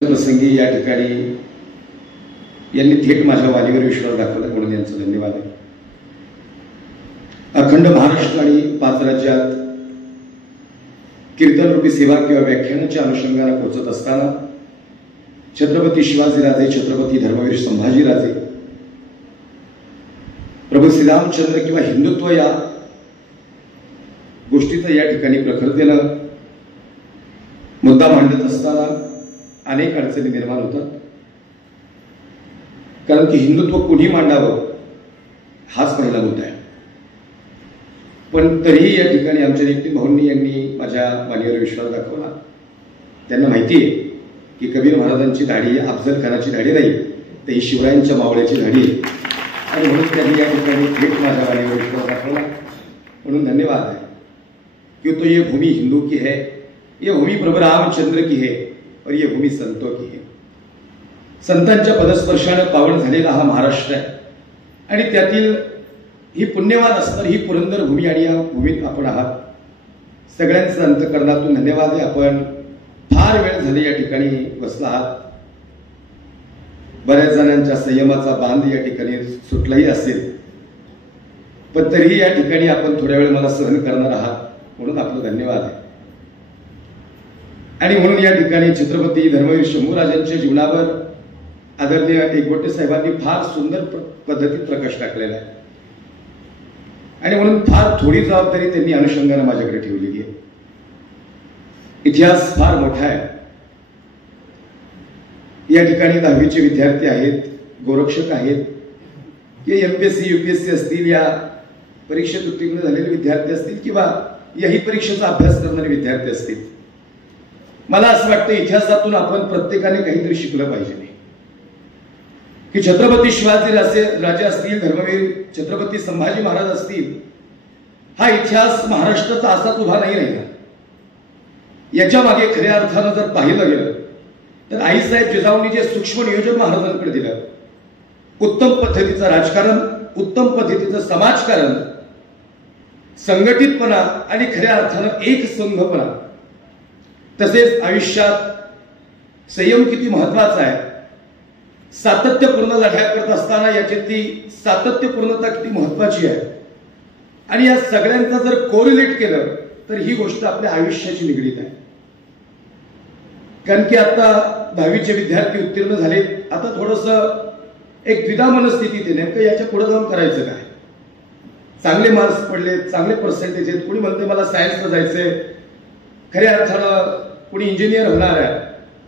प्रसंगी या ठिकाणी यांनी थेट माझ्या वाणीवर विश्वास दाखवला म्हणून यांचा धन्यवाद आहे। अखंड महाराष्ट्र आणि 5 राज्यात कीर्तन रूपी सेवा किंवा व्याख्यानाच्या अनुषंगाने पोहोचत असताना छत्रपती शिवाजीराजे, छत्रपती धर्मवीर संभाजीराजे, प्रभू श्रीरामचंद्र किंवा हिंदुत्व या गोष्टीचा या ठिकाणी प्रखरतेनं मुद्दा मांडत असताना अनेक अडचणी निर्माण होतात। कारण की हिंदुत्व कुणी मांडावं हाच पहिला मुद्दा आहे। पण तरीही या ठिकाणी आमच्या नितीन भाऊंनी यांनी माझ्या वाणीवर विश्वास दाखवला। त्यांना माहिती आहे की कबीर महाराजांची दाढी अफजल खानाची दाढी नाही, तर ही शिवरायांच्या मावळ्याची दाढी आहे आणि म्हणून त्यांनी या ठिकाणी थेट माझ्या वाणीवर विश्वास दाखवला म्हणून धन्यवाद आहे। क्यों तो ये भूमि हिंदू की है, ये भूमि प्रभु रामचंद्र की है और ये भूमि संतों की है। संतांच्या पदस्पर्शाने पावन झालेला हा महाराष्ट्र आहे आणि त्यातील ही पुण्यवान असणारी ही पुरंदर भूमी आणि या भूमीत आपण आहात। सगळ्यांचं अंतःकरणातून धन्यवाद आहे। आपण फार वेळ झाली या ठिकाणी बसला आहात। बऱ्याच जणांच्या संयमाचा बांध या ठिकाणी सुटलाही असेल, पण तरीही या ठिकाणी आपण थोड्या वेळ मला सहन करणार आहात म्हणून आपलं धन्यवाद आहे। आणि म्हणून या ठिकाणी छत्रपती धर्मवीर शंभूराजांच्या जीवनावर आदरणीय एकबोटे साहेबांनी फार सुंदर पद्धतीत प्रकाश टाकलेला आहे आणि म्हणून फार थोडी जबाबदारी त्यांनी अनुषंगाने माझ्याकडे ठेवलेली आहे। इतिहास फार मोठा आहे। या ठिकाणी 10वीचे विद्यार्थी आहेत, गोरक्षक आहेत, या एमपीएससी यूपीएससी असतील, या परीक्षेत उत्तीर्ण झालेले विद्यार्थी असतील किंवा याही परीक्षेचा अभ्यास करणारे विद्यार्थी असतील। मला असं वाटतं इतिहासातून आपण प्रत्येकाने काहीतरी शिकलं पाहिजे की छत्रपती शिवाजी राजे असतील, धर्मवीर छत्रपती संभाजी महाराज असतील, हा इतिहास महाराष्ट्राचा असाच उभा नाही राहिला। याच्या मागे खऱ्या अर्थानं जर पाहिलं गेलं तर आईसाहेब जिजाऊंनी जे सूक्ष्म नियोजन महाराजांकडे दिलं, उत्तम पद्धतीचं राजकारण, उत्तम पद्धतीचं समाजकारण, संघटितपणा आणि खऱ्या अर्थानं एक संघपणा, तसेच आयुष्यात संयम किती महत्वाचा आहे, सातत्यपूर्ण लढाई करत असताना याची सातत्यपूर्णता किती महत्वाची आहे आणि या सगळ्यांचा जर कोरिलेट केलं तर ही गोष्ट आपल्या आयुष्याची निगडीत आहे। कारण की आता 10वीचे विद्यार्थी उत्तीर्ण झाले, आता थोडंसं एक द्विधा मनस्थितीत आहे, नेमकं याच्या पुढे जाऊन करायचं काय। चांगले मार्क्स पडले, चांगले पर्सेंटेज आहेत, कुणी म्हणते मला सायन्सला जायचंय, खऱ्या अर्थानं कुणी इंजिनियर होणार आहे,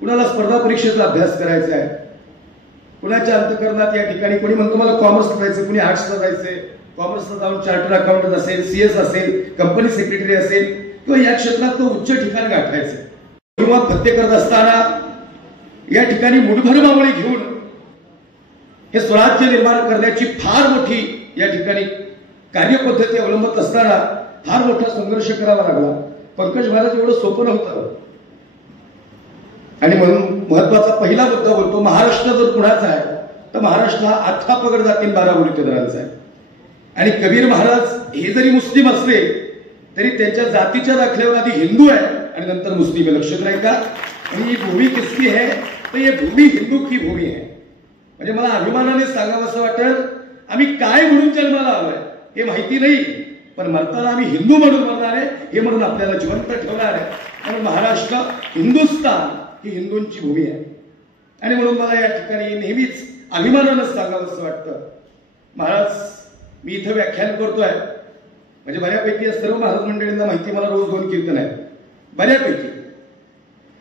कुणाला स्पर्धा परीक्षेचा अभ्यास करायचा आहे, कुणाच्या अंतःकरणात या ठिकाणी कुणी म्हणतो मला कॉमर्सला जायचं, कुणी आर्ट्सला जायचंय, कॉमर्सला जाऊन चार्टर्ड अकाउंटंट असेल, सीएस असेल, कंपनी सेक्रेटरी असेल किंवा या क्षेत्रात तो उच्च ठिकाण गाठायचं किंवा फत्ते करत असताना या ठिकाणी मुठभर मावळी घेऊन हे स्वराज्य निर्माण करण्याची फार मोठी या ठिकाणी कार्यपद्धती अवलंबत असताना फार मोठा संघर्ष करावा लागला। पंकज महाराज एवढं सोपं नव्हतं आणि म्हणून महत्वाचा पहिला मुद्दा बोलतो, महाराष्ट्र जर कुणाचा आहे तर महाराष्ट्र हा अठ्ठा पगड जातीन 12 मुलुकदारांचा आहे। आणि कबीर महाराज हे जरी मुस्लिम असले तरी त्यांच्या जातीच्या दाखल्यावर आधी हिंदू आहे आणि नंतर मुस्लिम आहे। लक्षात राहील का? आणि ही भूमी किसकी है तर ये भूमी हिंदू की भूमी है। म्हणजे मला अभिमानाने सांगावं असं वाटतं, आम्ही काय म्हणून जन्माला आलोय हे माहिती नाही, पण मरताना आम्ही हिंदू म्हणून मरणार आहे हे म्हणून आपल्याला जिवंत ठेवणार आहे। म्हणून महाराष्ट्र, हिंदुस्थान ही हिंदूंची भूमी आहे आणि म्हणून मला या ठिकाणी नेहमीच अभिमानानं सांगावं असं वाटतं। महाराज, मी इथं व्याख्यान करतोय म्हणजे बऱ्यापैकी सर्व महाराज मंडळींना माहिती, मला रोज 2 कीर्तन आहेत बऱ्यापैकी।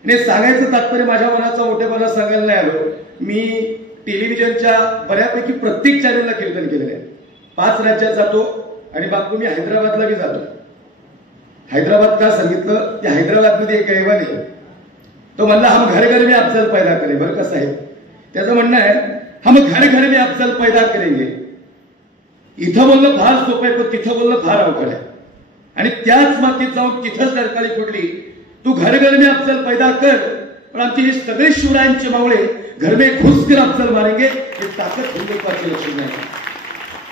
आणि सांगायचं तात्पर्य माझ्या मनाचा मोठेपणा सांगायला नाही आलो, मी टेलिव्हिजनच्या बऱ्यापैकी प्रत्येक चॅनलला कीर्तन केलेलं आहे। 5 राज्यात जातो आणि बापू मी हैदराबादला बी जातो। हैदराबाद का सांगितलं, त्या हैदराबादमध्ये एक ऐवन आहे, तो म्हणला हम घर घर में अफजल पैदा करें। बरं का साहेब, त्याचं म्हणणं आहे हम घर घर में अफजल पैदा करेंगे। इथं बोलणं फार सोपं आहे, पण तिथं बोलणं फार अवघड आहे आणि त्याच मातीत जाऊन तिथंच सरकारी कुठली तू घर घर में अफजल पैदा कर, पण आमचे हे सगळे शिवरायांचे मावळे घर में घुसकर अफजल मारेंगे, हे ताकद हिंदुत्वाचे लक्षण नाही।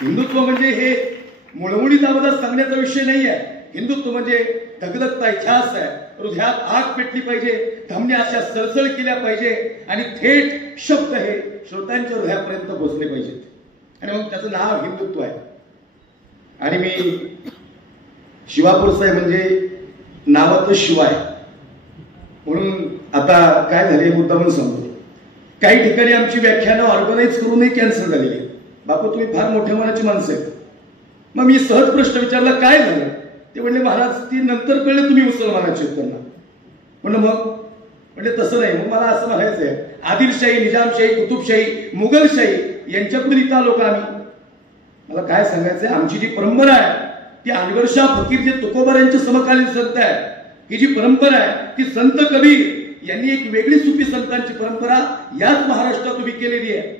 हिंदुत्व म्हणजे हे मुळमुळीत आवाजात सांगण्याचा विषय नाही आहे। हिंदुत्व म्हणजे धगधगता इतिहास आहे, हृदयात आग पेटली पाहिजे, धमन्या अशा सळसळ केल्या पाहिजे आणि थेट शब्द हे श्रोत्यांच्या हृदयापर्यंत पोहोचले पाहिजेत. आणि मग त्याचं नाव हिंदुत्व आहे. आणि मी शिवापूरचा आहे म्हणजे नावातच शिवाय म्हणून आता काय झाले मुद्दा म्हणून सांगतो. काही ठिकाणी आमची व्याख्यानं ऑर्गनाईज करूनही कॅन्सल झालेली आहे. बापू तुम्ही फार मोठ्या मनाची माणसं आहेत. मग मी सहज प्रश्न विचारला काय झालं. ते म्हणले महाराज ती नंतर कळले तुम्ही मुसलमानाचे आहेत त्यांना. म्हणलं मग म्हणजे तसं नाही. मग मला असं म्हणायचं आहे आदिलशाही निजामशाही कुतुबशाही मुघलशाही यांच्याकडून इथं आलो का आम्ही. मला काय सांगायचंय आमची जी परंपरा आहे ती अनवरशाह फकीर जे तुकोबारांचे समकालीन संत आहे ही जी परंपरा आहे ती संत कबीर यांनी एक वेगळी सुफी संतांची परंपरा याच महाराष्ट्रात उभी केलेली आहे.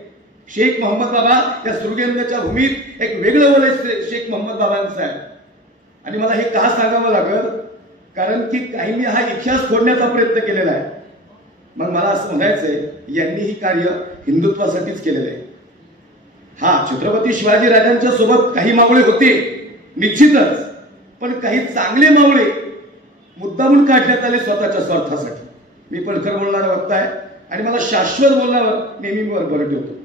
शेख मोहम्मद बाबा या सुरगेंद्रच्या भूमीत एक वेगळं वलय शेख मोहम्मद बाबांचं आहे. आणि मला हे का सांगावं लागल कारण की काहींनी हा इतिहास फोडण्याचा प्रयत्न केलेला आहे. मग मला असं म्हणायचंय यांनी ही कार्य हिंदुत्वासाठीच केलेलं आहे. हा छत्रपती शिवाजी राजांच्या सोबत काही मावळे होते निश्चितच. पण काही चांगले मावळे मुद्दामून काढण्यात आले स्वतःच्या स्वार्थासाठी. मी पलखर बोलणारा वक्ता आहे आणि मला शाश्वत बोलण्यावर नेहमी बरं ठेवतो.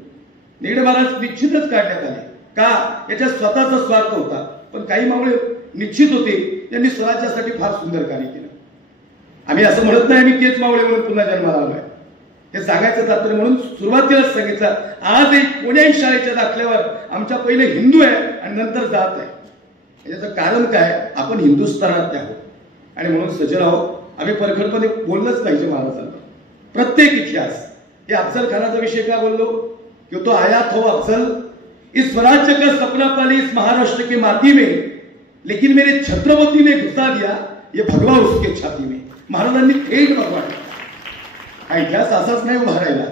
निगडे महाराज निश्चितच काढण्यात आले का याच्यात स्वतःचा स्वार्थ होता. पण काही मावळे निश्चित होते त्यांनी स्वराज्यासाठी फार सुंदर कार्य केलं. आम्ही असं म्हणत नाही आम्ही तेच मावळे म्हणून पुन्हा जन्माला आलोय. हे सांगायचं तात्पर्य म्हणून सुरुवातीलाच सांगितलं आज एक कोण्याही शाळेच्या दाखल्यावर आमच्या पहिले हिंदू आहे आणि नंतर जात आहे. याचं कारण काय आपण हिंदुस्थानात आहोत. आणि म्हणून सजराव आम्ही परखडपणे बोललंच पाहिजे महाराजांना. प्रत्येक इतिहास हे अफजल खानाचा विषय का बोललो कि तो आयात हो अफजल इस स्वराज्य का सपना पाली इस महाराष्ट्र की माती में लेकिन मेरे छत्रपति ने घुसा दिया ये भगवा उसके छाती में. महाराजांनी थेट भगवान हा इतिहास असाच नाही उभा राहिला.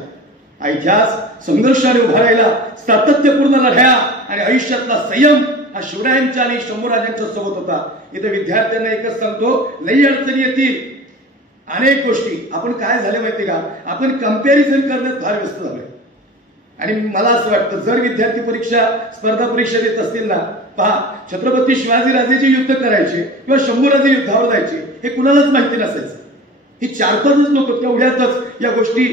हा इतिहास संघर्षाने उभा राहिला. सातत्यपूर्ण लढ्या आणि आयुष्यातला संयम हा शिवरायांच्या आणि शंभूराजांच्या सोबत होता. इथे विद्यार्थ्यांना एकच सांगतो लई अडचणी येतील अनेक गोष्टी. आपण काय झाले माहिती का आपण कंपॅरिझन करण्यात फार व्यस्त झालोय. आणि मला असं वाटतं जर विद्यार्थी परीक्षा स्पर्धा परीक्षा देत असतील ना पहा छत्रपती शिवाजीराजे जे युद्ध करायचे किंवा शंभूराजे युद्धावर जायचे हे कुणालाच माहिती नसायचं. ही 4-5 लोक तेवढ्यातच या गोष्टी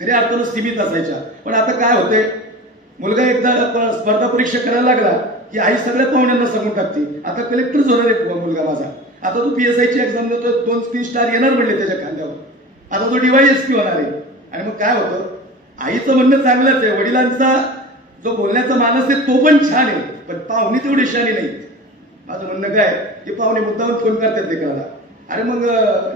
खऱ्या अर्थानं सीमित असायच्या. पण आता काय होतंय मुलगा एकदा स्पर्धा परीक्षा करायला लागला की आई सगळ्या पाहुण्यांना सांगून टाकते आता कलेक्टर होणार आहे मुलगा माझा. आता तो PSIची एक्झाम देतो 2-3 स्टार येणार म्हणले त्याच्या खांद्यावर. आता तो DYSP होणार आहे. आणि मग काय होतं आईचं म्हणणं चांगलंच आहे वडिलांचा जो बोलण्याचा मानस आहे तो पण छान आहे पण पाहुणे तेवढी शानी नाहीत. माझं म्हणणं काय की पाहुणे मुद्दामून फोन करतात ते करायला. अरे मग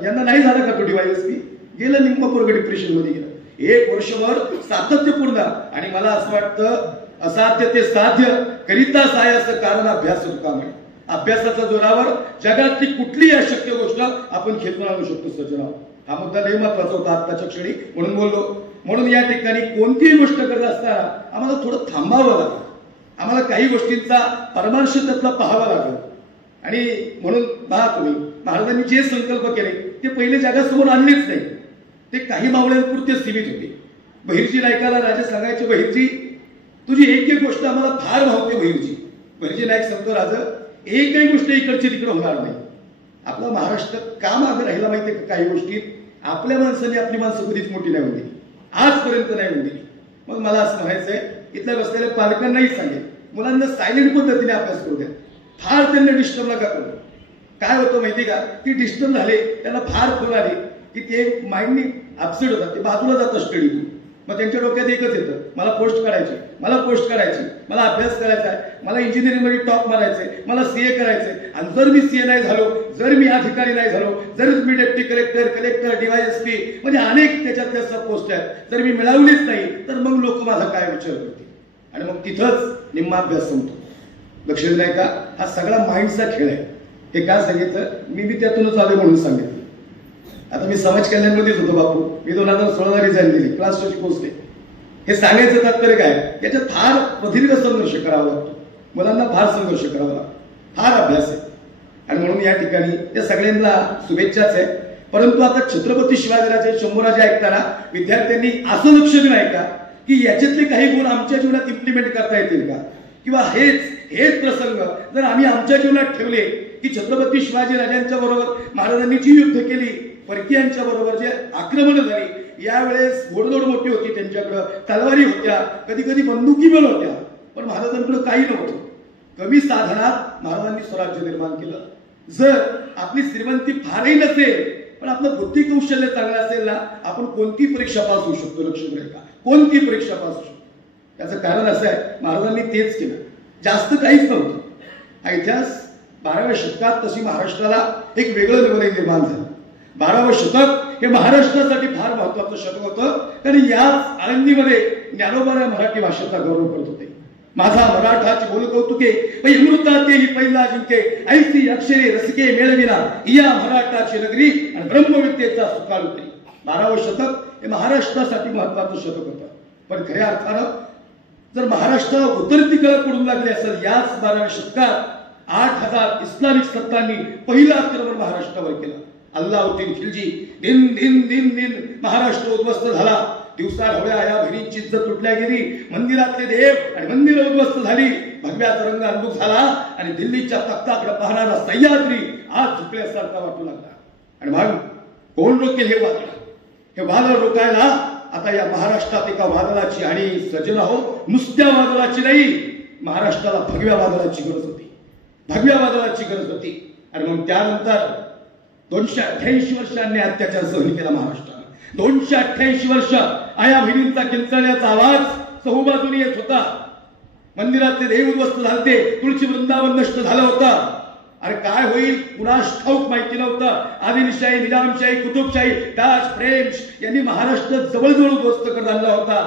यांना नाही झालं का तो DYSP गेलं निम्म पोरग डिप्रेशन मध्ये गेलं. 1 वर्षभर सातत्यपूर्ण आणि मला असं वाटतं असाध्य ते साध्य करिता सायाचं कारण अभ्यास काम आहे. अभ्यासाच्या जोरावर जगातली कुठलीही अशक्य गोष्ट आपण खेचून आणू शकतो सज्जनाव. हा मुद्दा लई महत्वाचा होता आत्ताच्या क्षणी म्हणून बोललो. म्हणून या ठिकाणी कोणतीही गोष्ट करत असताना आम्हाला थोडं थांबावं लागेल. आम्हाला काही गोष्टींचा परमार्श त्यातला पाहावा लागेल. आणि म्हणून पहा तुम्ही महाराजांनी जे संकल्प केले ते पहिले जगासमोर आणलेच नाही. ते काही मावळ्यांपुरते सीमित होते. बहिर्जी नायकाला राजे सांगायचे बहिर्जी तुझी एक गोष्ट आम्हाला फार भावते बहिर्जी. बहिर्जी नाईक सांगतो राजा एकही गोष्ट इकडची तिकडे होणार नाही. आपला महाराष्ट्र का मागे राहिला माहितीये का काही गोष्टी आपल्या माणसाने आपली माणसं कधीच मोठी नाही होती आजपर्यंत नाही होती. मग मला असं म्हणायचंय इथल्या बसलेल्या पालकांनाही सांगेल मुलांना सायलेंट पद्धतीने अभ्यास करू द्या. फार त्यांना डिस्टर्ब नका करू. काय होतं माहिती का ती डिस्टर्ब झाले त्यांना फार फोन आले की ते माइंडनी अपसेट होतात ते बाजूला जातात स्टडीतून. मग त्यांच्या डोक्यात एकच येतं मला पोस्ट काढायची मला पोस्ट करायची मला अभ्यास करायचा आहे मला इंजिनिअरिंग मध्ये टॉप मारायचंय मला CA करायचंय. आणि जर मी CA नाही झालो जर मी अधिकारी नाही झालो जर मी डेप्टी कलेक्टर DYSP म्हणजे अनेक त्याच्यातल्या सब पोस्ट आहेत जर मी मिळवलीच नाही तर मग लोक माझा काय विचार करतील. आणि मग तिथंच निम्मा अभ्यास संपतो. लक्ष दिलाय का हा सगळा माइंडचा खेळ आहे. हे काय सांगितलं मी त्यातूनच आलो म्हणून सांगितलं. आता मी समाज कल्याणमध्येच होतो बापू. मी 2016 रिझाईन दिली क्लास 2ची पोस्ट आहे. हे सांगायचं तात्पर्य काय याच्यात फार प्रदीर्घ संघर्ष करावा लागतो. मुलांना फार संघर्ष करावा लागतो फार अभ्यास आहे. आणि म्हणून या ठिकाणी त्या सगळ्यांना शुभेच्छाच आहे. परंतु आता छत्रपती शिवाजीराजे शंभूराजे ऐकताना विद्यार्थ्यांनी असं लक्ष दिलं आहे का की याच्यातले काही गुण आमच्या जीवनात इम्प्लिमेंट करता येतील का किंवा हेच प्रसंग जर आम्ही आमच्या जीवनात ठेवले की छत्रपती शिवाजी राजांच्या बरोबर महाराजांनी जी युद्ध केली परकीयांच्या बरोबर जे आक्रमण झाली यावेळेस घोडदौड मोठी होती, त्यांच्याकडं तलवारी होत्या, कधी कधी बंदुकी पण होत्या, पण महाराजांकडे काही नव्हतं. कमी साधनात महाराजांनी स्वराज्य निर्माण केलं. जर आपली श्रीमंती फारही नसेल पण आपलं बुद्धी कौशल्य चांगलं असेल ना, आपण कोणती परीक्षा पास होऊ शकतो. लक्षात राहील का, कोणती परीक्षा पास होऊ शकतो. त्याचं कारण असं आहे, महाराजांनी तेच केलं, जास्त काहीच नव्हतं. हा इतिहास 12व्या शतकात तशी महाराष्ट्राला एक वेगळं लेवल निर्माण झालं. 12वं शतक हे महाराष्ट्रासाठी फार महत्वाचं शतक होतं, कारण याच आळंदीमध्ये ज्ञानोबा मराठी भाषेचा गौरव करत होते. माझा मराठाची बोल कौतुके अमृता तेही पहिला जिंके, ऐसी अक्षरे रसिके मेळविना या मराठाची नगरी आणि ब्रह्मविद्येचा सुकाळ होते. 12वं शतक हे महाराष्ट्रासाठी महत्वाचं शतक होतं. पण खऱ्या अर्थानं जर महाराष्ट्राला उतरती कळ पडून लागली असेल, याच 12व्या शतकात 8000 इस्लामिक सत्तांनी पहिलं आक्रमण महाराष्ट्रावर केलं. अल्लाउद्दीन खिलजी दिन दिन दिन दिन महाराष्ट्र उद्ध्वस्त झाला. दिवसा ढवळ्या या बहिणींची इज्जत तुटल्या गेली, मंदिरातले देव आणि मंदिरं उद्ध्वस्त झाली, भगव्याचा रंग अंधुक झाला आणि दिल्लीच्या तख्ताकडे पाहणारा सह्याद्री आज झुकल्यासारखा वाटू लागला. आणि मग कोण रोखेल हे वादळ? हे वादळ रोखायला आता या महाराष्ट्रात एका वादळाची आणि सजन हो, नुसत्या वादळाची नाही, महाराष्ट्राला भगव्या वादळाची गरज होती, भगव्या वादळाची गरज होती. आणि मग त्यानंतर 288 वर्षांनी अत्याचार सहन केला महाराष्ट्राने. 288 वर्ष आया बहिणींचा किंचाळण्याचा आवाज चहूबाजूने येत होता. मंदिरातले देव उद्ध्वस्त झालते, तुळशी वृंदावन नष्ट झालं होतं. अरे काय होईल कुणास ठाऊक माहिती नव्हतं. आदिलशाही, निजामशाही, कुतुबशाही, ताज, फ्रेंच यांनी महाराष्ट्र जवळजवळ उद्ध्वस्त करत आणला होता.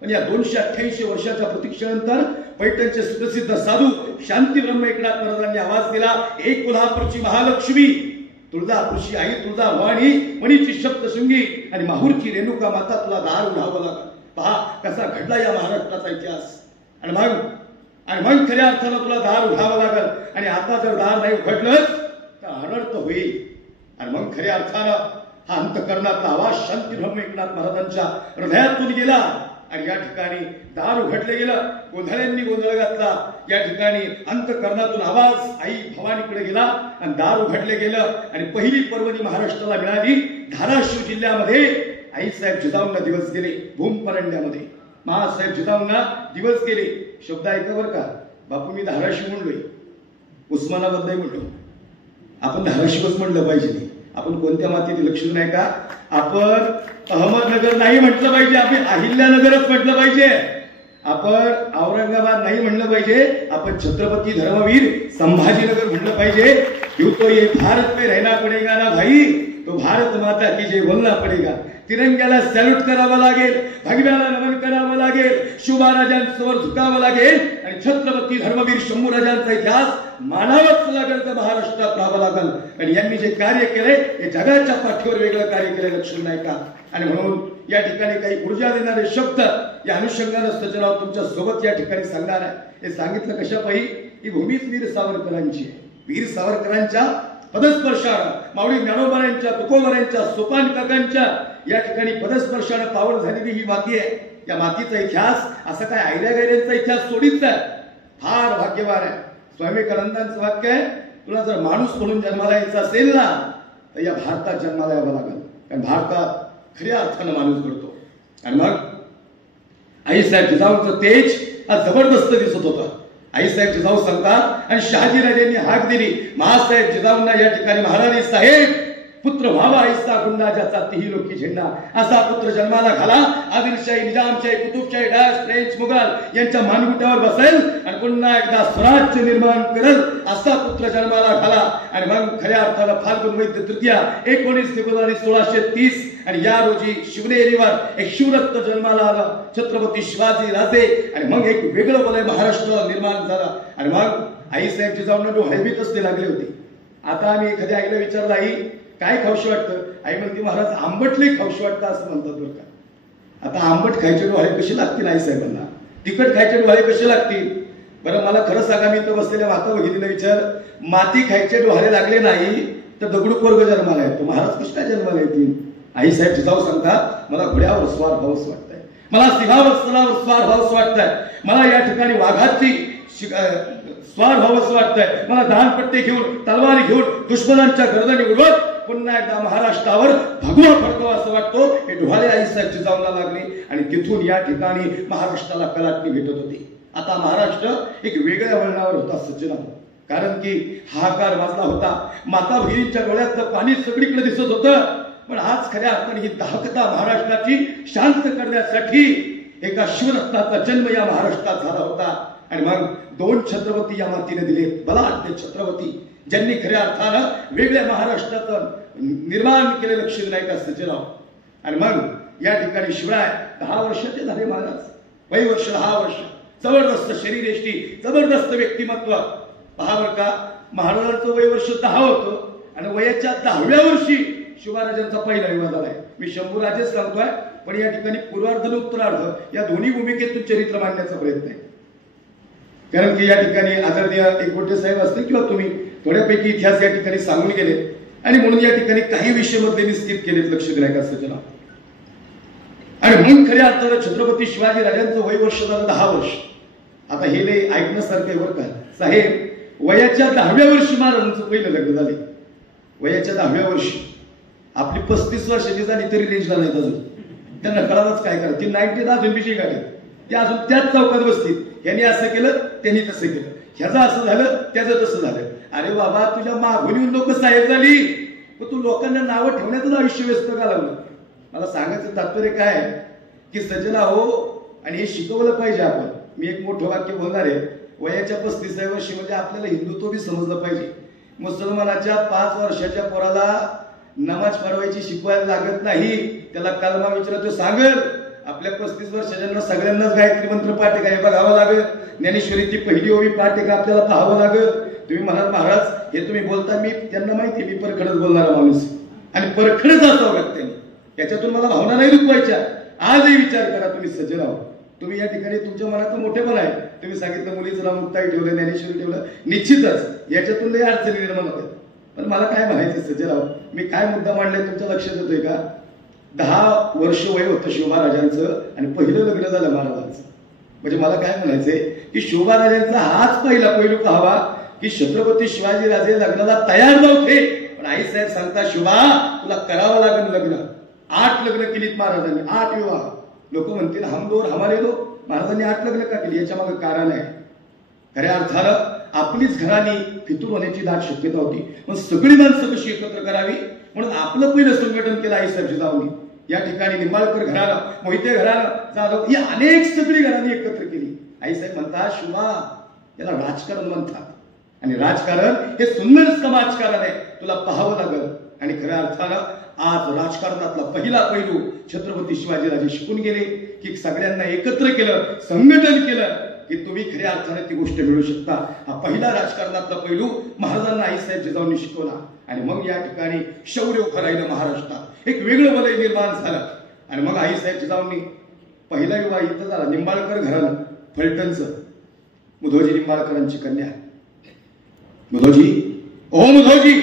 पण या 288 वर्षाच्या प्रतीक्षेनंतर पैठणचे सुप्रसिद्ध साधू शांती ब्रह्म एकनाथ महाराजांनी आवाज दिला, एक कोल्हापूरची महालक्ष्मी, तुळजापूरची आई तुळजा भवानी, मणीची सप्तशृंगी आणि माहूरची रेणुका माता तुला दार उघडावं लागल. पहा कसा घडला या महाराष्ट्राचा इतिहास. आणि मग खऱ्या अर्थानं तुला दार उघडावं लागल. आणि आता जर दार नाही उघडलंच तर अनर्थ होईल. आणि मग खऱ्या अर्थानं हा अंतकरणातला आवाज शांती ब्रह्म एकनाथ महाराजांच्या हृदयातून गेला आणि या ठिकाणी दार उघडले गेलं. गोंधळ्यांनी गोंधळ घातला. या ठिकाणी अंतकरणातून आवाज आई भवानीकडे गेला आणि दार उघडले गेलं. आणि पहिली पर्वणी महाराष्ट्राला मिळाली धाराशिव जिल्ह्यामध्ये. आईसाहेब जिजाऊंना दिवस गेले भूमपरंड्यामध्ये, महासाहेब जिजाऊंना दिवस गेले. शब्द ऐका बरं का, बापू मी धाराशिव म्हणलोय, उस्मानाबाद नाही म्हणलो. आपण धाराशिवच म्हणलं पाहिजे. आपण कोणत्या मातीत लक्ष नाही का, आपण अहमदनगर नाही म्हटलं पाहिजे, आपण अहिल्यानगरच म्हटलं पाहिजे. आपण औरंगाबाद नाही म्हणलं पाहिजे, आपण छत्रपती धर्मवीर संभाजीनगर म्हणलं पाहिजे. क्यों तो ये भारत में रहना पडेगा ना भाई, तो भारत माता की जय बोलना पडेगा. तिरंग्याला सॅल्यूट करावं लागेल, भगव्याला नमन करावं लागेल, शिवराजांसमोर झुकावं लागेल आणि छत्रपती धर्मवीर शंभूराजांचा इतिहास मानावंच लागेल तर महाराष्ट्रात राहावं लागेल. आणि यांनी जे कार्य केलंय हे जगाच्या पाठीवर वेगळं कार्य केलंय, लक्ष नाही का. आणि म्हणून या ठिकाणी काही ऊर्जा देणारे शब्द या अनुषंगाने सज्जनाव तुमच्या सोबत या ठिकाणी सांगणार आहे. हे सांगितलं कशापायी, ही भूमीच वीर सावरकरांची आहे. वीर सावरकरांच्या पदस्पर्शानं, माऊली ज्ञानोबांच्या, तुकोबांच्या, सोपान काकांच्या या ठिकाणी पदस्पर्शानं पावन झालेली ही माती आहे. या मातीचा इतिहास असा काय आयऱ्या गैऱ्यांचा इतिहास सोडीच आहे. फार भाग्यवान आहे. स्वामी विवेकानंदांचं वाक्य आहे, तुला जर माणूस म्हणून जन्माला यायचं असेल ना तर या भारतात जन्माला यावं लागेल, कारण भारतात खऱ्या अर्थानं माणूस घडतो. आणि मग आईसाहेब जिजाऊंचं तेज आज जबरदस्त दिसत होतं. आईसाहेब जिजाऊ सांगतात आणि शहाजीराजांनी हाक दिली, महासाहेब जिजाऊंना या ठिकाणी महाराणी साहेब पुत्र व्हावा ऐसा गुंडा ज्याचा तिही लोकी झेंडा, असा पुत्र जन्माला घाला. आदिलशाही, निजामशाही, कुतुबशाही, डाच, फ्रेंच, मुघल यांच्या मानगुट्यावर बसेल आणि पुन्हा एकदा स्वराज्य निर्माण करेल असा पुत्र जन्माला घाला. आणि मग खऱ्या अर्थानं फाल्गुन वैद्य तृतीया 19 फेब्रुवारी 1630 आणि या रोजी शिवनेरीवर एक शिवरत्न जन्माला आला, छत्रपती शिवाजी राजे. आणि मग एक वेगळं वलय महाराष्ट्राला निर्माण झालं. आणि मग आईसाहेब जिजाऊंना डोळे बी तसले लागले होते. आता आम्ही एखाद्या आईला विचारलं, आई काय खाऊशी वाटतं, आई म्हणते महाराज आंबटले खाऊशी वाटतं असं म्हणतात बरं का. आता आंबट खायचे डोळे कसे लागतील आईसाहेबांना, तिखट खायचे डोळे कसे लागतील बरं. मला खरं सांगा, मी तर बसलेल्या माता भगिनीला विचार, माती खायचे डोळे लागले नाही तर दगडू पोरग जन्माला येतो, महाराज कसे काय जन्माला येतील. आईसाहेब जिजाऊ सांगतात, मला घोड्यावर स्वार व्हावंच वाटतंय, मला सिंहावर स्वार व्हावंच वाटतंय, मला या ठिकाणी वाघाची स्वार व्हावंच वाटतंय, मला दानपट्टे घेऊन तलवारी घेऊन दुश्मनांच्या गर्दनी उडवत पुन्हा एकदा महाराष्ट्रावर भगवा फडकावा असं वाटतो. हे डोहाळे आईसाहेब जिजाऊला लागले आणि तिथून या ठिकाणी महाराष्ट्राला कलाटणी भेटत होती. आता महाराष्ट्र एक वेगळ्या वळणावर होता सज्जनांनो. कारण की हाहाकार वाजला होता. माता भगिनींच्या डोळ्यातलं पाणी सगळीकडे दिसत होतं. पण आज खऱ्या अर्थाने ही दाहकता महाराष्ट्राची शांत करण्यासाठी एका शिवरत्नाचा जन्म या महाराष्ट्रात झाला होता. आणि मग 2 छत्रपती या मातीने दिले. बलाढ्य छत्रपती ज्यांनी खऱ्या अर्थानं वेगळ्या महाराष्ट्राचं निर्माण केलेलं लक्ष्मीनायक सज्जनराव. आणि मग या ठिकाणी शिवराय 10 वर्षाचे झाले महाराज. वय वर्ष 10 वर्ष. जबरदस्त शरीरयष्टी, जबरदस्त व्यक्तिमत्व. पहा बरं का, महाराजांचं वय वर्ष 10 होतं आणि वयाच्या 10व्या वर्षी शिवराजांचा पहिला विवाह झालाय. मी शंभूराजेच सांगतोय, पण या ठिकाणी पूर्वार्ध आणि उत्तरार्ध या दोन्ही भूमिकेतून चरित्र मांडण्याचा प्रयत्न आहे. कारण की या ठिकाणी आदरणीय एकबोटे साहेब असतील किंवा तुम्ही थोड्यापैकी इतिहास या ठिकाणी सांगून गेले आणि म्हणून या ठिकाणी काही विषय मधले स्किप केलेत लक्षद्रायक सज्जना. आणि म्हणून खऱ्या अर्थानं छत्रपती शिवाजी राजांचं वय वर्ष झालं 10 वर्ष. आता हे लय ऐकण्यासारखं आहे बरं का साहेब. वयाच्या 10व्या वर्षी महाराजांचं पहिलं लग्न झाले. वयाच्या 10व्या वर्षी. आपली 35 वर्षाची झाली तरी रेंजला नाहीत अजून. त्यांना कळालंच काय करा. ती 90 अजून विषय काढले. ते अजून त्याच चौकात बसतील. यांनी असं केलं, त्यांनी तसं केलं, ह्याचं असं झालं, त्याचं तसं झालं. अरे बाबा, तुझ्या मागून येऊन लोक साहेब झाली, पण तू लोकांना नावं ठेवण्यातच आयुष्य व्यस्त घालवलं. मला सांगायचं तात्पर्य काय आहे की सज्जना हो, आणि हे शिकवलं पाहिजे आपण. मी एक मोठं वाक्य बोलणार आहे. वयाच्या 35व्या वर्षी म्हणजे आपल्याला हिंदुत्व बी समजलं पाहिजे. मुसलमानाच्या 5 वर्षाच्या पोराला नमाज पढवायची शिकवायला लागत नाही. त्याला कलमा विचारतो सांगल. आपल्या 35 वर्षाच्या सगळ्यांनाच गायत्री मंत्र पाठ आहे का बघावं लागेल. ज्ञानेश्वरीची पहिली ओवी पाठ आहे का आपल्याला पाहावं लागेल. तुम्ही म्हणाल महाराज हे तुम्ही बोलता, मी त्यांना माहिती मी परखडच बोलणारा माणूस आणि परखडच असावं लागतं. याच्यातून मला भावना नाही दुखवायच्या. आजही विचार करा तुम्ही सज्जन आहोत. तुम्ही या ठिकाणी तुमच्या मनात मोठेपण आहे. तुम्ही सांगितलं मुलीचं नाव मुक्ताई ठेवलं, ज्ञानेश्वरी ठेवलं, निश्चितच याच्यातून लई अडचणी निर्माण होतात. पण मला काय म्हणायचं सज्जन आहोत, मी काय मुद्दा मांडलाय तुमच्या लक्षात येतोय का? 10 वर्ष वय होतं शिवमहाराजांचं आणि पहिलं लग्न झालं महाराजांचं. म्हणजे मला काय म्हणायचंय की शिवमहाराजांचा हाच पहिला पैलू पाहावा की छत्रपती शिवाजी राजे लग्नाला तयार नव्हते. पण आई साहेब सांगता शिवा तुला करावं लागेल लग्न. 8 लग्न केलीत महाराजांनी, 8 विवाह. लोक म्हणतील हम दो हमारे दो. महाराजांनी 8 लग्न का केली? याच्या मागे कारण आहे. खऱ्या अर्थानं आपलीच घराणी फितूर होण्याची दाट शक्यता होती. पण सगळी माणसं कशी एकत्र करावी म्हणून आपलं पहिलं संघटन केलं आईसाहेब जिजाऊंनी. या ठिकाणी निंबाळकर घराणं, मोहिते घराणं, जाधव ही अनेक सगळी घराणी एकत्र केली. आईसाहेब म्हणतात शिवा याला राजकारण म्हणतात आणि राजकारण हे सुंदर समाजकारण आहे. तुला पाहावं लागल. आणि खऱ्या अर्थानं आज राजकारणातला पहिला पैलू छत्रपती शिवाजीराजे शिकून गेले की सगळ्यांना एकत्र केलं, संघटन केलं की तुम्ही खऱ्या अर्थाने ती गोष्ट मिळू शकता. हा पहिला राजकारणातला पैलू महाराजांना आईसाहेब जिजाऊंनी शिकवला. आणि मग या ठिकाणी शौर्य उभं राहिलं महाराष्ट्रात. एक वेगळं वलय निर्माण झालं. आणि मग आईसाहेब जिजाऊंनी पहिला विवाह इथं झाला निंबाळकर घराणं, फलटणचं. मुधोजी निंबाळकरांची कन्या. मुधोजी, ओ मुधोजी,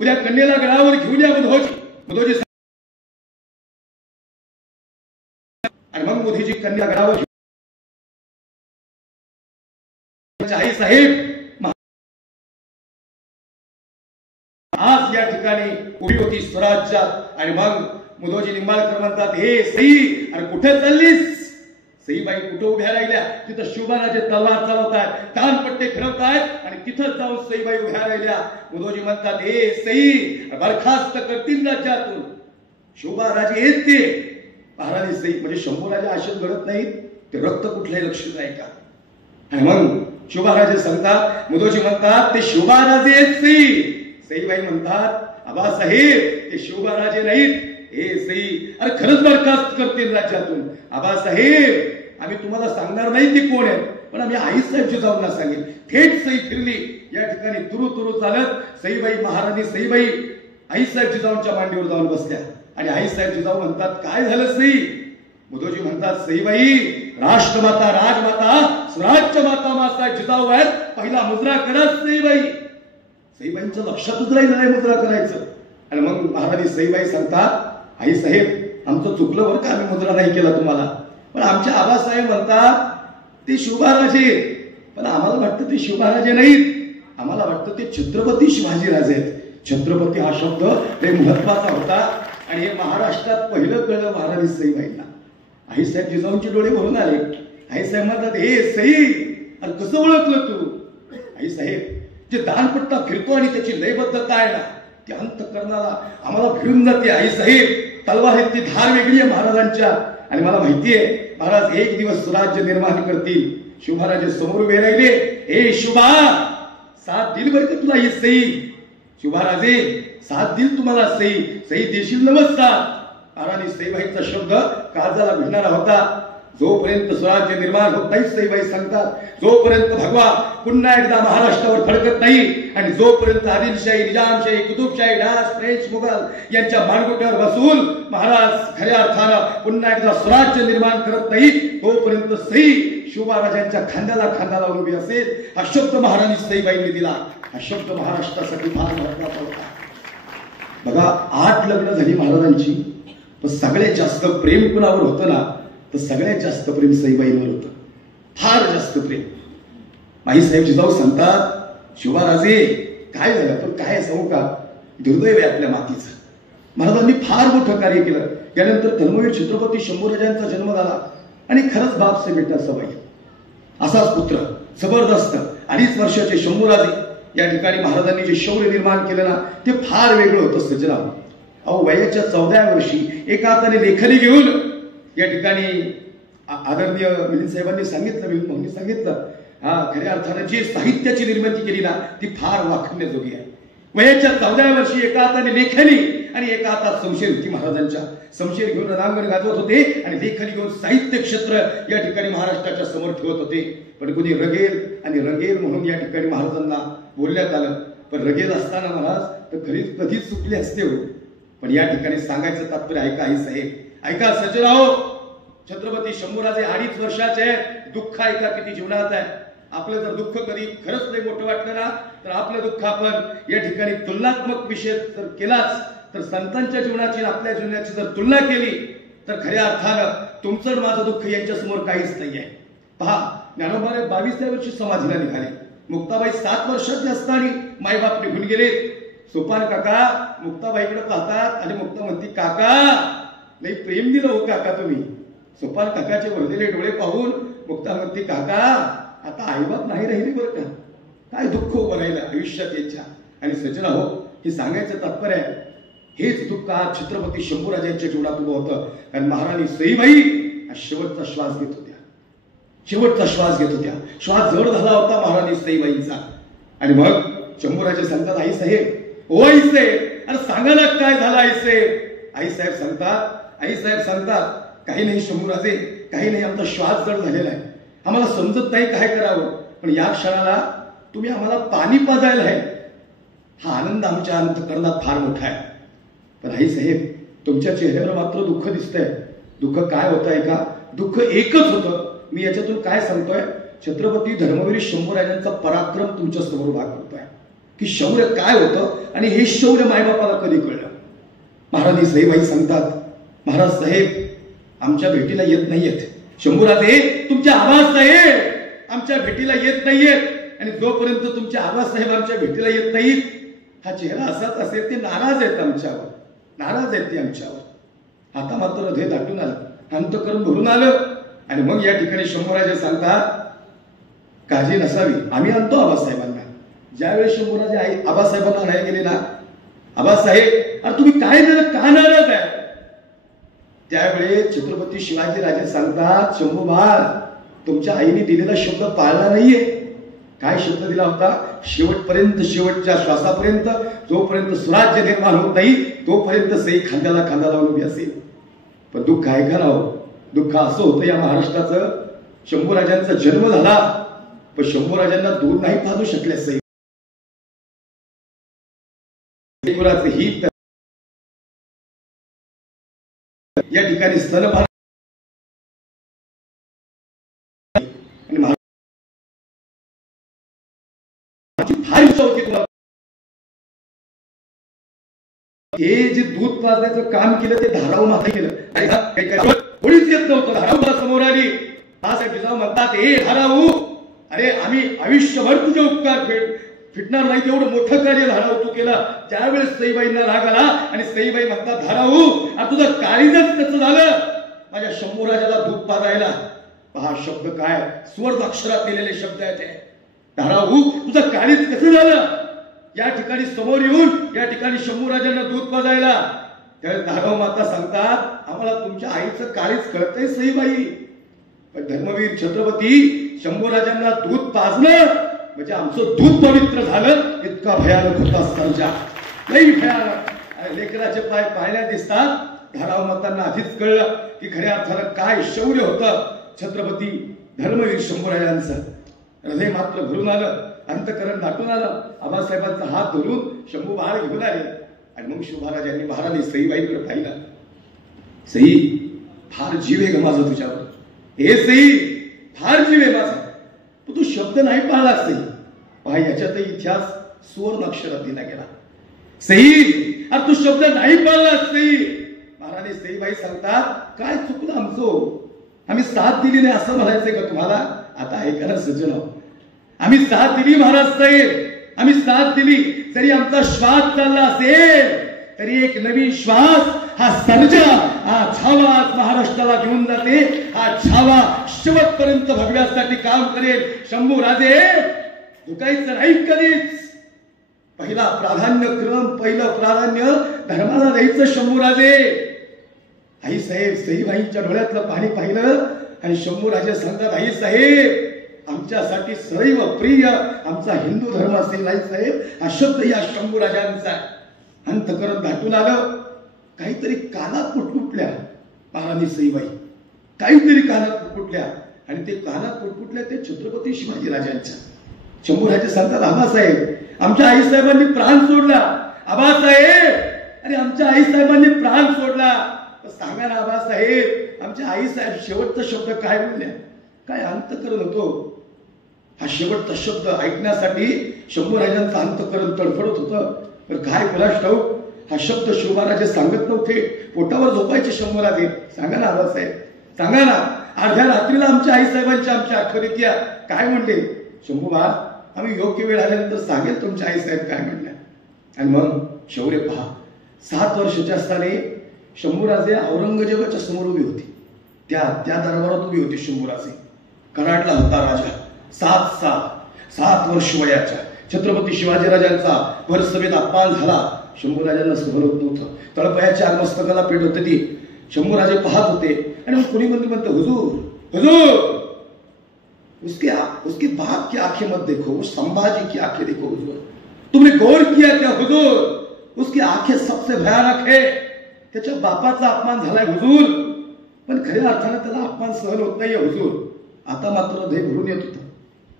उद्या कन्येला गडावर घेऊन या मुधोजी. मुधोजी आणि मग मुधोजी कन्या गडावर आई साहेब आज या ठिकाणी उभी होती स्वराज्यात. आणि मग मुधोजी निंबाळकर म्हणतात हे सई, अरे कुठे चाललीस? सईबाई कुठे उभ्या राहिल्या? तिथं शिवबाराजे तलवार चालवतायत, कानपट्टे फिरवतायत आणि तिथं जाऊन सईबाई उभ्या राहिल्या. मुधोजी म्हणतात हे सई, बरखास्त करतील राज्यातून. शिवबाराजे येते. महाराणी सई म्हणजे शंभूराजे आशेत घडत नाहीत, ते रक्त कुठल्याही लक्षात आहे का? आणि मग शिवबाराजे सांगतात, मुधोजी म्हणतात ते शिवबाराजे आहेत सई. सईबाई म्हणतात आबासाहेब ते शिवबाराजे नाहीत, हे सई अरे खरंच बरखास्त करतील राज्यातून. आबासाहेब आम्ही तुम्हाला सांगणार नाही ते कोण आहे, पण आम्ही आईसाहेब जिजाऊंना सांगेल. थेट सई फिरली. या ठिकाणी तुरु तुरु चालत सईबाई, महाराणी सईबाई आईसाहेब जिजाऊंच्या मांडीवर जाऊन बसल्या. आणि आईसाहेब जिजाऊ म्हणतात काय झालं सई? मुधोजी म्हणतात सईबाई राष्ट्रमाता, राजमाता, स्वराज्य माता माता जिजाऊ आहेत. पहिला मुजरा करा सईबाई. सईबाईंच्या लक्षातच राहिलं नाही मुजरा करायचं. आणि मग महाराणी सईबाई सांगतात आई साहेब आमचं चुकलं बरं का, आम्ही मुजरा नाही केला तुम्हाला. पण आमचे आबासाहेब म्हणतात ते शिवबाराजे, पण आम्हाला वाटतं ते शिवबाराजे नाहीत, आम्हाला वाटतं ते छत्रपती शिवाजीराजे आहेत. छत्रपती हा शब्द लय महत्वाचा होता आणि हे महाराष्ट्रात पहिलं कळलं महाराणी सईबाईंना. आईसाहेब जिजाऊंचे डोळे भरून आले. आईसाहेब म्हणतात, हे सई, अरे कसं ओळखलं तू? आईसाहेब, जे दानपट्टा फिरतो आणि त्याची लयबद्धता आहे ना, ती अंतःकरणाला आम्हाला भिडून जाते. आईसाहेब, तलवारीतली धार वेगळी आहे महाराजांच्या, आणि मला माहितीये महाराज एक दिवस स्वराज्य निर्माण करतील. शिवमहाराज समोर उभे राहिले. हे शुभा, साथ दिल बरं का तुला ही सई? शिवमहाराजे, साथ दिल तुम्हाला सई, सई देशील नमस्कार. महाराणी सईबाईंचा शब्द काळजाला भिडणारा होता. जोपर्यंत स्वराज्य निर्माण होत नाही, सईबाई सांगतात, जोपर्यंत भगवा पुन्हा एकदा महाराष्ट्रावर फडकत नाही आणि जोपर्यंत आदिलशाही, निजामशाही, कुतुबशाही, डास, फ्रेंच, मुघल यांच्या मानगुट्यावर बसून महाराज खऱ्या अर्थानं पुन्हा एकदा स्वराज्य निर्माण करत नाही, तोपर्यंत सई शिवमहाराजांच्या खांद्याला खांदा लावून उभी असेल. हा शब्द महाराणी सईबाईंनी दिला. हा शब्द महाराष्ट्रासाठी फार महत्वाचा होता. बघा, 8 लग्न झाली महाराजांची, पण सगळ्यात जास्त प्रेम कुणावर होतं ना, तर सगळ्यात जास्त प्रेम सईबाईंवर होतं. फार जास्त प्रेम. माईसाहेब जिजाऊ सांगतात, शिवमहाराजे काय झालं? पण काय सांगू का, दुर्दैव आहे आपल्या मातीचं. महाराजांनी फार मोठं कार्य केलं. त्यानंतर धर्मवीर छत्रपती शंभूराजांचा जन्म झाला आणि खरंच बाप से बेटा सबाई असाच पुत्र जबरदस्त 2.5 वर्षाचे शंभूराजे या ठिकाणी महाराजांनी जे शौर्य निर्माण केलं ना, ते फार वेगळं होतं. सज्जनाव, अहो, वयाच्या 14व्या वर्षी एका हाताने लेखनी घेऊन या ठिकाणी आदरणीय मिलिंद साहेबांनी सांगितलं, मिलिंद भाऊंनी सांगितलं, खऱ्या अर्थानं जे साहित्याची निर्मिती केली ना, ती फार वाखण्याजोगी आहे. वयाच्या 14व्या वर्षी एका हाताने लेखनी आणि एका हातात शमशेर होती महाराजांच्या. शमशेर घेऊन रणांगण गाजवत होते आणि लेखनी घेऊन साहित्य क्षेत्र या ठिकाणी महाराष्ट्राच्या समोर ठेवत होते. पण कोणी रगेल आणि रंगेल म्हणून या ठिकाणी महाराजांना बोलण्यात आलं. पण रगेल असताना महाराज तर कधीच चुकले असते हो. पण या ठिकाणी सांगायचं तात्पर्य ऐका आई साहेब, ऐका सज्जनाओ, छत्रपती शंभूराजे 2.5 वर्षाचे आहेत. दुःख ऐका किती जीवनात आहे. आपलं जर दुःख कधी खरंच नाही मोठं वाटलं ना, तर आपलं दुःख आपण या ठिकाणी तुलनात्मक विषय जर केलाच, तर संतांच्या जीवनाची आपल्या जीवनाची जर तुलना केली, तर खऱ्या अर्थानं तुमचं माझं दुःख यांच्या समोर काहीच नाही आहे. पहा, ज्ञानोबाने 22व्या वर्षी समाधीला निघाले. मुक्ताबाई 7 वर्षाची असताना मायबाप निघून गेले. सोपान काका मुक्ताबाईकडे पाहतात आणि मुक्ता म्हणती, काका नाही प्रेम दिलं हो काका तुम्ही. सोपान काकाचे भरलेले डोळे पाहून मुक्ता म्हणती, काका आता आईबाप नाही राहिली बरं का, काय दुःख उभं राहिलं आयुष्यात यांच्या. आणि सज्जना हो, हे सांगायचं तात्पर्य आहे, हेच दुःख आज छत्रपती शंभूराजांच्या जीवनात उभं होतं. कारण महाराणी सईबाई हा शेवटचा श्वास घेत होत्या. शेवटचा श्वास घेत होत्या. श्वास जड झाला होता महाराणी सईबाईंचा. आणि मग शंभूराजे सांगतात, आई साहेब, ओ आई साहेब, अरे सांगा ना काय झालं आई साहेब? आई साहेब सांगतात, काही नाही शंभूराजे, काही नाही, आमचा श्वास जड झालेला आहे, आम्हाला समजत नाही काय करावं, पण या क्षणाला तुम्ही आम्हाला पाणी पाजायला आहे. हा आनंद आमच्या अंतःकरणात फार मोठा आहे. पण आई साहेब, तुमच्या चेहऱ्यावर मात्र दुःख दिसतंय. दुःख काय होत आहे का? दुःख एकच होतं. मी याच्यातून काय सांगतोय, छत्रपती धर्मवीर शंभूराजांचा पराक्रम तुमच्या समोर उभा करतोय की शौर्य काय होतं आणि हे शौर्य मायबापाला कधी कळलं. महाराणी सईबाई सांगतात, महाराज साहेब आमच्या भेटीला येत नाहीयेत. शंभूराजे, तुमचे आबासाहेब आमच्या भेटीला येत नाहीयेत. आणि जोपर्यंत तुमचे आबासाहेब आमच्या भेटीला येत नाहीत, हा चेहरा असाच असेल. ते नाराज आहेत आमच्यावर, नाराज आहेत ते आमच्यावर. आता मात्र हृदय दाटून आलं, अंतःकरण भरून आलं. आणि मग या ठिकाणी शंभूराजे सांगतात, काळजी नसावी, आम्ही आणतो आबासाहेबांना. ज्यावेळेस शंभूराजे आई आबासाहेबांना आणायला गेले ना, आबासाहेब अरे तुम्ही काय झालं, का नाराज आहे? त्यावेळेस छत्रपती शिवाजी राजे सांगतात, शंभूबाळ तुमच्या आईने दिलेला शब्द पाळला नाहीये. काय शब्द दिला होता? शेवटपर्यंत, शेवटच्या श्वासापर्यंत, जोपर्यंत स्वराज्य निर्माण होत नाही तोपर्यंत सई खांद्याला खांदा लावून उभी असेल. पण दुःख ऐका ना हो, दुःख असं होतं या महाराष्ट्राचं, शंभूराजांचा जन्म झाला पण शंभूराजांना दूर नाही पाजू शकल्या सई. हित या ठिकाणी स्तनपान फार इच्छा होती तुला. हे जे दूध पाजण्याचं काम केलं ते धाराऊ माता केलं. कोणीच येत नव्हतं. धाराऊ समोर आली. जिजाऊ म्हणतात, हे धाराऊ, अरे आम्ही आयुष्यभर तुझे उपकार फिटणार नाही तेवढं मोठं कार्य धाराऊ तू केलं. त्यावेळेस सईबाईंना राग आला आणि सईबाई म्हणतात, धाराऊ आता तुझं काळीजच कसं झालं माझ्या शंभूराजाला दूध पाजायला. हा शब्द काय स्वर्ण अक्षरात लिहिलेले शब्द आहेत ते. धाराऊ तुझं काळीज कसं झालं या ठिकाणी समोर येऊन या ठिकाणी शंभूराजांना दूध पाजायला. त्यावेळेस धाराऊ माता सांगतात, आम्हाला तुमच्या आईचं काळीज कळतंय सईबाई, पण धर्मवीर छत्रपती शंभूराजांना दूध पाजलं म्हणजे आमचं दूध पवित्र झालं. इतका भयानक होता सर्जा, लई भयानक. लेकराचे पाय पाळण्यात दिसतात. धाराऊ मातांना आधीच कळलं की खऱ्या अर्थानं काय शौर्य होतं छत्रपती धर्मवीर शंभूराजांचं. हृदय मात्र भरून आलं, अंतकरण दाटून आलं. आबासाहेबांचा हात धरून शंभू महाराज घेऊन आले आणि मग शिवमहाराजांनी महाराज सईबाईकडे पाहिलं. सई फार जीव आहे ग माझा तुझ्यावर, हे सई फार जीव आहे माझा, तू शब्द नाही पाळलास सई. पहा याच्यात इतिहास सुवर्ण अक्षरात दिला गेला. सई अरे तू शब्द नाही पाळलास सई. महाराज सईबाई सांगतात, काय चुकलं आमचं, आम्ही साथ दिली नाही असं म्हणायचंय का तुम्हाला. आता ऐका ना सज्जनो, आम्ही साथ दिली महाराज साहेब, आम्ही साथ दिली. जरी आमचा श्वास चालला असेल तरी एक नवीन श्वास हा सर्जा हा छावा आज महाराष्ट्राला घेऊन जाते. हा छावा शेवटपर्यंत भगव्यासाठी काम करेल. शंभू राजे झुकायचं नाही कधीच. पहिला प्राधान्यक्रम पहिलं प्राधान्य धर्माला द्यायचं. शंभू राजे आई साहेब सईबाईंच्या डोळ्यातलं पाणी पाहिलं आणि शंभू राजे सांगतात, आई साहेब आमच्यासाठी सदैव प्रिय आमचा हिंदू धर्म असेल. आई साहेब हा शब्द या शंभू राजांचा. अंतकरण दाटून आलं. काहीतरी कानात पुटपुटल्या महाराणी सईबाई, काहीतरी कानात पुटपुटल्या आणि ते कानात पुटपुटल्या ते छत्रपती शिवाजी राजांच्या. शंभूराजे सांगतात, आबासाहेब आमच्या आईसाहेबांनी प्राण सोडला. आबासाहेब अरे आमच्या आईसाहेबांनी प्राण सोडला. सांगा ना आबासाहेब आमच्या आईसाहेब शेवटचा शब्द काय बोलल्या, काय अंतकरण होतो. हा शेवटचा शब्द ऐकण्यासाठी शंभूराजांचं अंतकरण तडफडत होतं. पण काय कोणास ठाऊक हा शब्द शिवमहाराजे सांगत नव्हते. पोटावर झोपायचे शंभूराजे. सांगा ना आबासाहेब सांगा ना. अर्ध्या रात्रीला आमच्या आईसाहेबांच्या आमच्या आठवणीत या काय म्हणले, शंभूबा आम्ही योग्य वेळ आल्यानंतर सांगेल तुमच्या आईसाहेब काय म्हणल्या. आणि मग शौर्य पहा. 7 वर्षाच्या असताना शंभूराजे औरंगजेबाच्या समोर उभी होती. त्या दरबारात उभी होती शंभूराजे. कराडला होता राजा. 7 वर्ष वयाच्या छत्रपती शिवाजीराजांचा भरसभेत अपमान झाला. शंभूराजांना सहन होत नव्हतं. तळपायाच्या मस्तकाला पेट होते ती. शंभूराजे पाहत होते आणि मग कुणी म्हणते, हुजूर हुजूर उसके बाप की आंखें मत देखो, संभाजी की आंखें देखो हुजूर. तुमने गौर किया क्या हुजूर, उसकी आंखें सबसे भयानक है. त्याच्या बापाचा अपमान झालाय हुजूर, पण खऱ्या अर्थाने त्याला अपमान सहन होत नाहीये हुजूर. आता मात्र हृदय भरून येत होतं,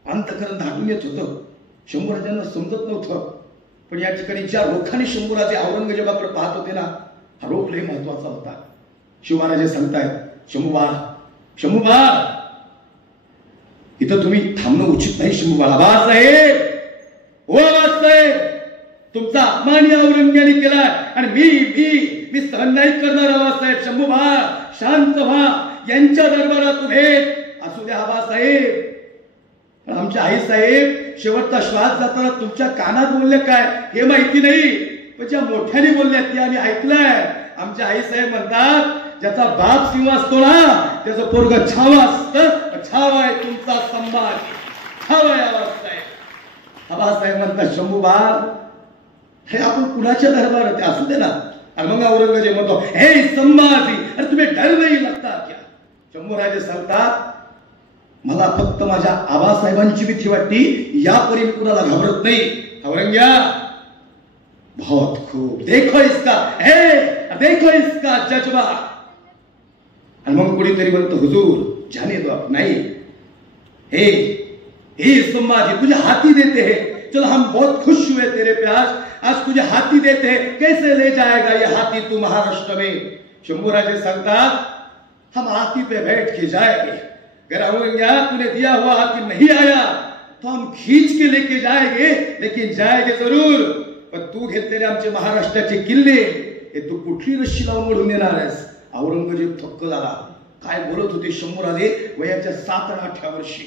अंतकरण दाटून येत होतं. शंभूराजांना समजत नव्हतं. पण या ठिकाणी ज्या रोखाने शंभूराजे औरंगजेबाकडे पाहत होते ना, हा रोख लय महत्वाचा होता. शिवमहाराजे सांगतायत, शंभूबा इथं तुम्ही थांबणं उचित नाही. शंभूबा आबासाहेब ओ आबासाहेब तुमचा अपमान या औरंग्याने केला आणि मी सहन नाही करणार. आबासाहेब शंभूबा शांत व्हा. यांच्या दरबारात उभे असू द्या आबासाहेब. पण आमच्या आई साहेब शेवटचा श्वास जाताना तुमच्या कानात बोलले काय हे माहिती नाही, पण ज्या मोठ्याने बोलल्या ते आम्ही ऐकलंय. आमच्या आई साहेब म्हणतात, ज्याचा बाप सिंह असतो ना त्याचं पोरग छावा असतं. छावा आहे तुमचा संभाज, छावा आहे आबासाहेब. आबासाहेब म्हणतात, शंभूबा हे आपण कुणाच्या दरबारात असू दे ना. आणि मग औरंगजेब म्हणतो, हे संभाजी अरे तुम्ही डर नाही लगता क्या. शंभूराजे सांगतात, मला फक्त माझ्या आबासाहेबांची भीती वाटती, यापरी मी कुणाला घाबरत नाही. औरंग्या बहुत खूब, देखो इसका जज्बा. आणि मग कुणीतरी म्हणतो, हुजूर जाने दो आप. नाही हे संभाजी तुझे हाथी देते हैं. चलो हम बहुत खुश हुए तेरे पे. आज तुझे हाथी देते हैं. कैसे ले जाएगा ये हाथी तू महाराष्ट्र में. शंभूराजे सांगतात, हम हाथी पे बैठ के जाएंगे. अगर औरंग्या तूने दिया हुआ हाथी नहीं आया तो हम खींच के लेके जाएंगे, लेकिन जाएंगे जरूर. पण तू घेतलेले आमचे महाराष्ट्राचे किल्ले हे तू कुठली रस्सी लावून ओढून देणार आहेस. औरंगजेब थक्क झाला. काय बोलत होते शंभूराजे वयाच्या 7 आणि 8 वर्षी.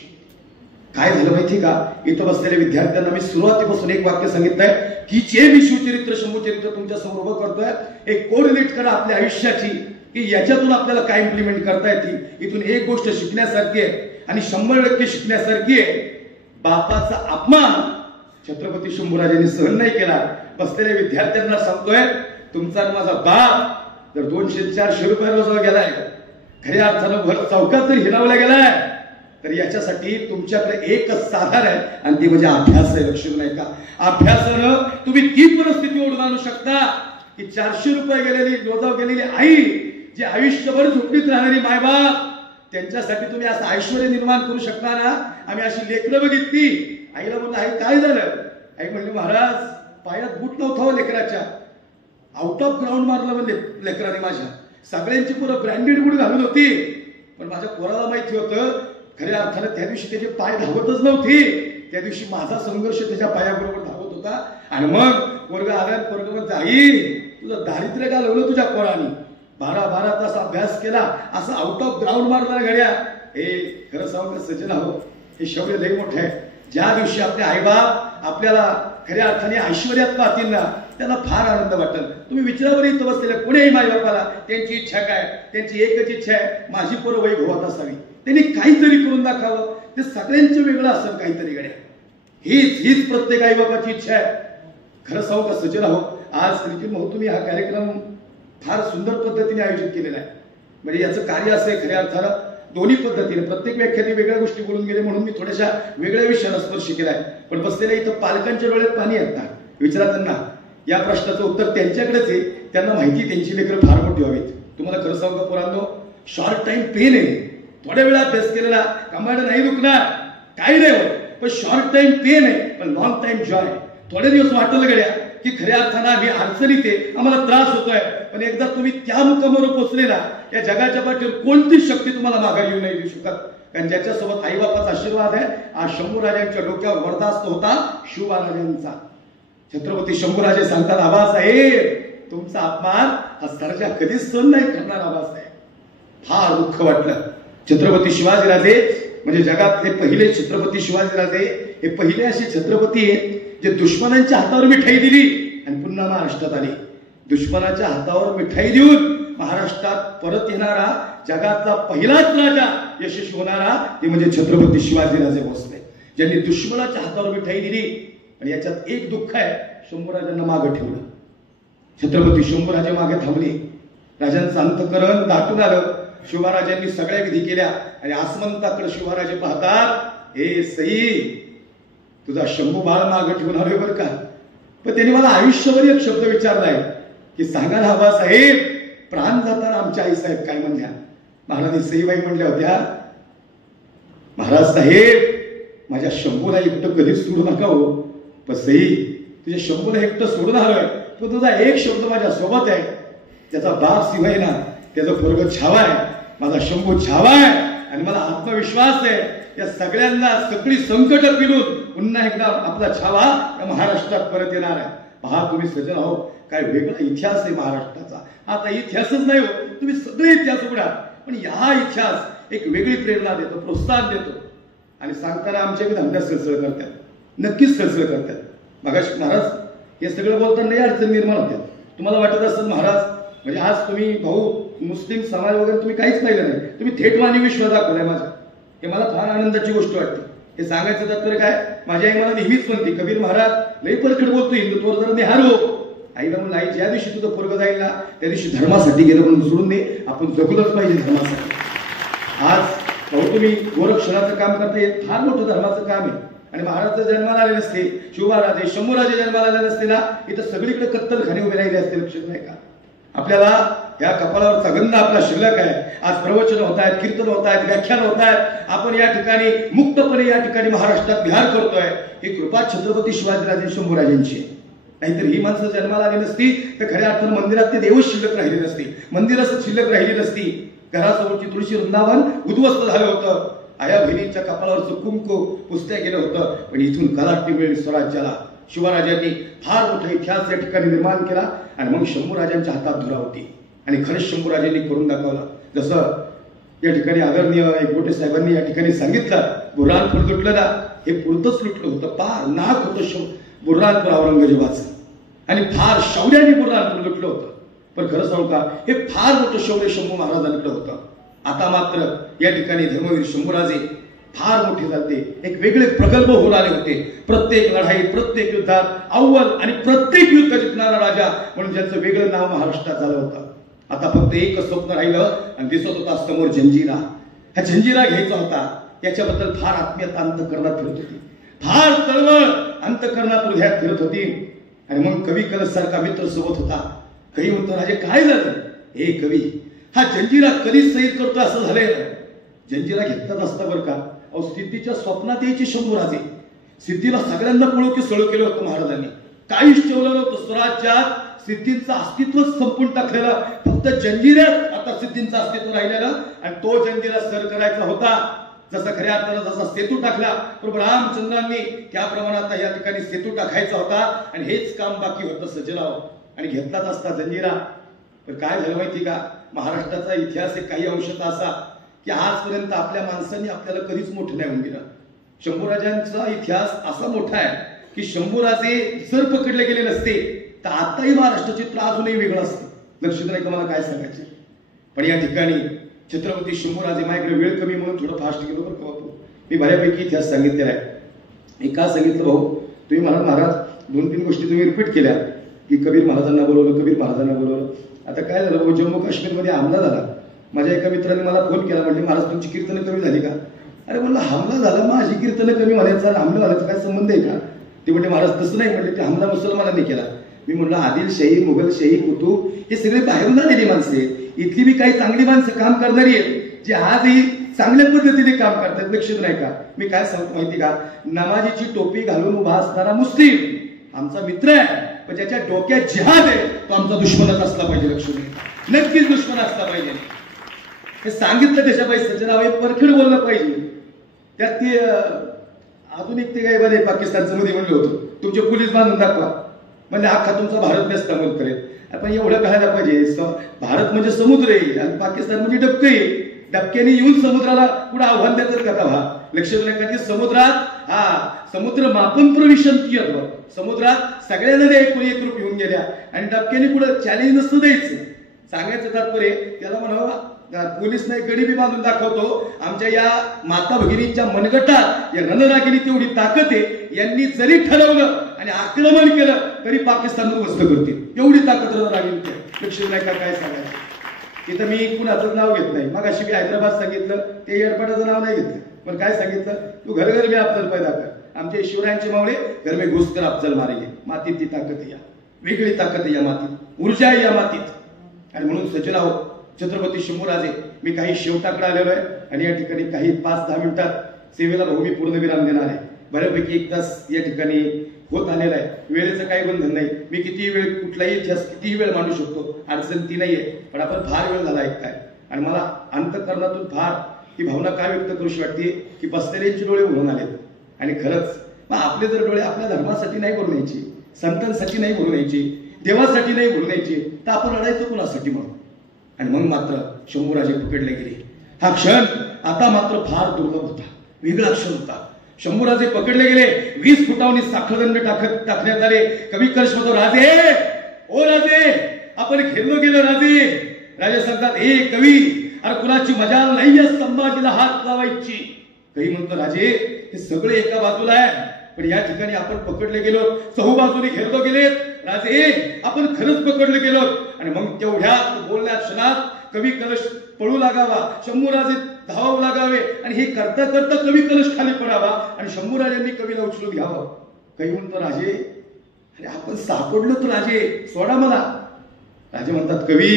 काय झालं माहिती का, इथं बसलेल्या विद्यार्थ्यांना मी सुरुवातीपासून एक वाक्य सांगितलंय की जे मी शिवचरित्र शंभूचरित्र तुमच्या समोर उभं करतोय, एक कोरिलेट करा आपल्या आयुष्याची की याच्यातून आपल्याला काय इम्प्लिमेंट करता येते. इथून एक गोष्ट शिकण्यासारखी आहे आणि 100% शिकण्यासारखी आहे. बापाचा अपमान छत्रपती शंभूराजांनी सहन नाही केला. बसलेल्या विद्यार्थ्यांना सांगतोय, तुमचा आणि माझा बाप जर 200-400 रुपये रोजगार गेलाय, खऱ्या अर्थानं भर चौकात जर हिरावला गेलाय, तर याच्यासाठी तुमच्याकडे एकच साधन आहे आणि ती म्हणजे अभ्यास आहे. लक्ष नाही का, अभ्यासानं तुम्ही ती परिस्थिती ओढून आणू शकता की 400 रुपये गेलेली रोजावर गेलेली आई, जे आयुष्यभर झोपडीत राहणारी मायबाप, त्यांच्यासाठी तुम्ही असं ऐश्वर्य निर्माण करू शकता ना. आम्ही अशी लेकरं बघितली. आईला म्हणलं, आई काय झालं? आई म्हणली, महाराज पायात बूट नव्हता लेकराच्या, आउट ऑफ ग्राउंड मारलं म्हणजे लेकराने माझ्या. सगळ्यांची पुरं ब्रँडेड बूट घालून होती, पण माझ्या पोराला माहिती होतं खऱ्या अर्थानं त्या दिवशी त्याचे पाय धावतच नव्हते. त्या दिवशी माझा संघर्ष त्याच्या पायाबरोबर धावत होता. आणि मग पोरगा आल्या, पोरगा म्हणते, आई तुझं दारिद्र्य घालवलं तुझ्या पोराने, 12-12 तास अभ्यास केला, असं आउट ऑफ ग्राउंड मारणार घड्या. हे खरं सांगू का सचिन, हो हे शौर्य लई मोठं आहे. ज्या दिवशी आपले आईबाप आपल्याला खऱ्या अर्थाने ऐश्वर्यात पाहतील ना, त्यांना फार आनंद वाटेल. तुम्ही विचारावर इथं बसलेल्या कोणीही माईबापाला त्यांची इच्छा काय, त्यांची एकच इच्छा आहे, माझी पोरं वैभवात असावी, त्यांनी काहीतरी करून दाखवावं. ते सगळ्यांचं वेगळं असेल काहीतरी गड्या. हीच प्रत्येक आईबापाची इच्छा आहे. खरं सांगू का सचिन, हो आज निखिल भाऊ तुम्ही हा कार्यक्रम फार सुंदर पद्धतीने आयोजित केलेला आहे. म्हणजे याचं कार्य असं आहे खऱ्या अर्थानं दोन्ही पद्धतीने, प्रत्येक व्याख्याने वेगळ्या गोष्टी बोलून गेले म्हणून मी थोड्याशा वेगळ्या विषयाला स्पर्श केलाय. पण बसलेल्या इथं पालकांच्या डोळ्यात पाणी येत ना, विचारा त्यांना, या प्रश्नाचं उत्तर त्यांच्याकडेच आहे. त्यांना माहिती त्यांची लेकरं फार मोठी व्हावीत. तुम्हाला खरं सांगू का पोरांनो, शॉर्ट टाइम पेन आहे. थोड्या वेळा अभ्यास केलेला कामाला नाही दुखणार, काही नाही होत, पण शॉर्ट टाइम पेन आहे, पण लॉंग टाइम जॉय. थोडे दिवस वाटलं गड्या की खऱ्या अर्थानं आम्ही अडचणीत आहे, आम्हाला त्रास होतोय, पण एकदा तुम्ही त्या मुकामावर पोहोचले ना, या जगाच्या पाठीवर कोणतीच शक्ती तुम्हाला माघार येऊ नाही देऊ शकत. कारण ज्याच्यासोबत आईबापाचा आशीर्वाद आहे, आज शंभूराजांच्या डोक्यावर वरदास्त होता शिवबाराजांचा. छत्रपती शंभूराजे सांगतात, आबासाहेब तुमचा अपमान हा सर्जा कधीच सहन नाही करणार. आबासाहेब फार दुःख वाटलं. छत्रपती शिवाजीराजे म्हणजे जगातले पहिले छत्रपती शिवाजीराजे हे पहिले असे छत्रपती आहेत जे दुश्मनांच्या हातावर मिठाई दिली आणि पुन्हा महाराष्ट्रात आली. दुश्मनाच्या हातावर मिठाई देऊन महाराष्ट्रात परत येणारा जगातला पहिलाच राजा यशस्वी होणारा ते म्हणजे छत्रपती शिवाजीराजे भोसले, ज्यांनी दुश्मनाच्या हातावर मिठाई दिली. आणि याच्यात एक दुःख आहे, शंभूराजांना मागे ठेवलं. छत्रपती शंभूराजे मागे थांबले, राजांचं अंतकरण दाटून आलं. शिवराजांनी सगळ्या विधी केल्या आणि आसमंताकडे शिवराजे पाहतात, हे सई तुझा शंभू बाळ मागे ठेवून आलोय बरं का. पण त्यांनी मला आयुष्यभर एक शब्द विचारलाय की सांगा ना आबासाहेब, प्राण जाताना आमच्या आईसाहेब काय म्हणल्या? महाराज सईबाई म्हणल्या होत्या, महाराज साहेब माझ्या शंभूला एकटं कधीच सोडू नका हो. पण सई तुझ्या शंभूला एकटं सोडून आलोय, पण तुझा एक शब्द माझ्या सोबत आहे, त्याचा बाप शिवाय ना त्याचा पोरग छावा आहे, माझा शंभू छावा आहे. आणि मला आत्मविश्वास आहे या सगळ्यांना सगळी संकट पिलून पुन्हा एकदा आपला छावा या महाराष्ट्रात परत येणार आहे. पहा तुम्ही सजन आहो, काय वेगळा इतिहास आहे महाराष्ट्राचा. आता इतिहासच नाही हो, तुम्ही सगळे इतिहास उघडा, पण हा इतिहास एक वेगळी प्रेरणा देतो, प्रोत्साहन देतो. आणि सांगताना आमच्या धंद्यात सळसळ करतात, नक्कीच सळसळ करतात. मगाशी महाराज हे सगळं बोलताना नाही अडचण निर्माण होत्या. तुम्हाला वाटत असेल महाराज म्हणजे आज तुम्ही भाऊ मुस्लिम समाज वगैरे तुम्ही काहीच पाहिलं नाही, तुम्ही थेट मानवी विश्वास दाखवलाय माझा. हे मला फार आनंदाची गोष्ट वाटते. हे सांगायचं तात्पर्य काय, माझी आई मला नेहमीच म्हणते, कबीर महाराज लई परखड बोलतो, हिंदुत्वावर जरा निहार हो. आईला म्हणलं, आई ज्या दिवशी तुझं पोरगं जाईल ना त्या दिवशी धर्मासाठी गेलं म्हणून सोडून दे, आपण जगलंच पाहिजे धर्मासाठी. आज भाऊ तुम्ही गोरक्षणाचं काम करता, हे फार मोठं धर्माचं काम आहे. आणि महाराज जर जन्माला आले नसते, शिवबाराजे शंभूराजे जन्माला आले नसते ना, इथं सगळीकडे कत्तलखाने उभे राहिले असते. लक्षात नाही का आपल्याला या कपाळावरचा गंध आपला शिल्लक आहे. आज प्रवचन होत आहेत, कीर्तन होत आहेत, व्याख्यान होत आहेत. आपण या ठिकाणी मुक्तपणे या ठिकाणी महाराष्ट्रात विहार करतोय. ही कृपा छत्रपती शिवाजीराजे शंभूराजांची आहे. नाहीतर ही माणसं जन्माला आली नसती तर खऱ्या अर्थानं मंदिरात ते देवच शिल्लक राहिली नसती, मंदिरात शिल्लक राहिली नसती. घरासमोरची तुळशी वृंदावन उद्ध्वस्त झालं होतं. आया बहिणींच्या कपाळावरचं कुंकू पुसत्या गेलं होतं. पण इथून कलाटी मिळेल स्वराज्याला. शिवराजांनी फार मोठा इतिहास या ठिकाणी निर्माण केला आणि मग शंभूराजांच्या हातात धुरा होती. आणि खरंच शंभूराजांनी करून दाखवलं. जसं या ठिकाणी आदरणीय एकबोटे साहेबांनी या ठिकाणी सांगितलं, बुऱ्हाणपूर लुटलं ना, हे पुरतच लुटलं होतं, पार नाक होतं बुऱ्हाणपूर औरंगजेबाचं आणि फार शौर्याने बुऱ्हाणपूर लुटलं होतं. पण खरं सांगू का, हे फार मोठं शौर्य शंभू महाराजांकडे होतं. आता मात्र या ठिकाणी धर्मवीर शंभूराजे फार मोठे झाले, एक वेगळे प्रगल्भ होऊन आले होते. प्रत्येक लढाईत, प्रत्येक युद्धात अव्वल आणि प्रत्येक युद्ध जिंकणारा राजा म्हणून ज्यांचं वेगळं नाव महाराष्ट्रात झालं होतं. आता फक्त एक स्वप्न राहिलं आणि दिसत होता समोर जंजिरा. हा जंजिरा घ्यायचा होता. याच्याबद्दल फार आत्मीयता अंतःकरणात फिरत होती, फार तळमळ अंतःकरणात हृदयात फिरत होती. आणि मग कवी कलश सारखा मित्र सोबत होता. कवी म्हणतो, राजे काय झालं? हे कवी, हा जंजिरा कधीच सैर करतो असं झालंय. जंजिरा घेतलाच असता बरं का. अहो, सिद्धीच्या स्वप्नात यायचे शंभूराजे. सिद्धीला सगळ्यांना पळो की सळो केलं होतं महाराजांनी. काहीच ठेवलं नव्हतं. स्वराज्यात सिद्धींचं अस्तित्वच संपून टाकलेलं. फक्त जंजिऱ्यात आता सिद्धींचं अस्तित्व राहिलेलं आणि तो जंजिरा सर करायचा होता. जसा खऱ्या अर्थानं जसा सेतू टाकला प्रभू रामचंद्रांनी, त्या प्रमाणात या ठिकाणी सेतू टाकायचा होता आणि हेच काम बाकी होतं सजराव. आणि घेतलाच असता जंजिरा. पण काय झालं माहिती का, महाराष्ट्राचा इतिहास एक काही अंशात असा की आजपर्यंत आपल्या माणसांनी आपल्याला कधीच मोठं नाही होऊन दिलं. शंभूराजांचा इतिहास असा मोठा आहे की शंभूराजे जर पकडले गेले नसते तर आताही महाराष्ट्र चित्र अजूनही वेगळं असतं. लक्षात नाही का मला काय सांगायचं. पण या ठिकाणी छत्रपती शंभूराजे, माझ्याकडे वेळ कमी म्हणून थोडं फास्ट गेलो बरं का. मी बऱ्यापैकी इतिहास सांगितलेला आहे. मी का सांगितलं भाऊ, तुम्ही मला महाराज 2-3 गोष्टी तुम्ही रिपीट केल्या की कबीर महाराजांना बोलवलं, कबीर महाराजांना बोलवलं. आता काय झालं भाऊ, जम्मू काश्मीरमध्ये हमला झाला. माझ्या एका मित्राने मला फोन केला, म्हणजे महाराज तुमची कीर्तनं कमी झाली का? अरे म्हणलं हमला झाला, माझी कीर्तनं कमी व्हायचा आणि हमला झाल्याचा काय संबंध आहे का? ते म्हणजे महाराज तसं नाही म्हणले, ते हमला मुसलमानांनी केला. मी म्हणलं आदिलशाही, मुघलशाही, कुतुब हे सगळे बाहेरून आलेली माणसं आहेत. इथली बी काही चांगली माणसं काम करणारी आहेत जी आजही चांगल्या पद्धतीने काम करतात. लक्षात नाही का मी काय सांगतो माहिती का, नमाजीची टोपी घालून उभा असणारा मुस्लिम आमचा मित्र आहे, पण ज्याच्या डोक्यात जिहाद आहे तो आमचा दुश्मनच असला पाहिजे. लक्षात नाही, नक्कीच दुश्मन असला पाहिजे. हे सांगितलं त्याच्यापाई सज्जनाव, हे परखड बोललं पाहिजे. त्यात ते आधुनिक ते काय बरे पाकिस्तानचं मध्ये म्हणलं होतं, तुमचे पोलीस बांधून दाखवा, म्हणजे अख्खा तुमचा भारत नेस्तमोल करेल. आपण एवढं कळायला पाहिजे, भारत म्हणजे समुद्र आहे आणि पाकिस्तान म्हणजे डबके आहे. डबक्याने येऊन समुद्राला पुढे आव्हान देतात का तेव्हा? लक्षात नाही का की समुद्रात समुद्र मापन प्रविशंती, समुद्रात सगळ्या नद्या 1 रूप येऊन गेल्या आणि डबक्याने पुढे चॅलेंज नसतं द्यायचं. सांगायचं तात्पर्य त्याला म्हणावं, पोलीस नाही गडी बी बांधून दाखवतो. आमच्या या माता भगिनींच्या मनगटात या रणरागिनी तेवढी ताकद आहे, यांनी जरी ठरवलं आणि आक्रमण केलं तरी पाकिस्तान उद्ध्वस्त करतील, एवढी ताकद रणरागिनी. लक्षात नाही का काय सांगायचं. तिथं मी कुणाचंच नाव घेत नाही. मग अशी मी हैदराबाद सांगितलं, ते एअरपोर्टाचं नाव नाही घेतलं, पण काय सांगितलं, तू घर घर में अफजल पैदा कर. आमचे शिवरायांचे मावळे घर में घुसकर अफजल मारेंगे. मातीत ती ताकद आहे, या वेगळी ताकद आहे या मातीत, ऊर्जा आहे या मातीत. आणि म्हणून सज्जनाहो, छत्रपती शंभूराजे, मी काही शेवटाकडे आलेलो आहे आणि या ठिकाणी काही 5-10 मिनिटात सेवेला भाऊ मी पूर्ण विराम देणार आहे. बऱ्यापैकी 1 तास या ठिकाणी होत आलेला आहे. वेळेचं काही बंधन नाही. मी कितीही वेळ कुठलाही इतिहास कितीही वेळ मांडू शकतो, अडचण ती नाहीये. पण आपण फार वेळ झाला ऐकताय आणि मला अंतःकरणातून फार ही भावना काय व्यक्त करूशी वाटते की बसलेल्यांचे डोळे भरून आलेत. आणि खरंच मग आपले जर डोळे आपल्या धर्मासाठी नाही भरून यायचे, संतांसाठी नाही भरून यायचे, देवासाठी नाही भरून यायचे, तर आपण लढायचं कुणासाठी मग? आणि मग मात्र शंभूराजे पकडले गेले. हा क्षण आता मात्र फार दुर्लभ होता, वेगळा क्षण होता. शंभूराजे पकडले गेले. 20 फुटांनी साखळदंड टाकण्यात आले. कवी कलश म्हणतो, राजे ओ राजे, आपण खेळलो गेलो राजे. राजे सांगतात, हे कवी, अरे कुणाची मजाल नाहीये संभाजीला हात लावायची. कवी म्हणतो, राजे हे सगळे एका बाजूला आहे, पण या ठिकाणी आपण पकडले गेलो, चहूबाजूने घेरलो गेलेत. राजे आपण खरंच पकडले गेलो. आणि मग तेवढ्या बोलल्या क्षणात कवी कलश पळू लागावा, शंभूराजे धावावं लागावे आणि हे करता करता कवी कलश खाली पडावा आणि शंभूराजांनी कवीला उचलून घ्यावं. कवी म्हणतो, राजे अरे आपण सापडलो तर राजे सोडा मला. राजे म्हणतात, कवी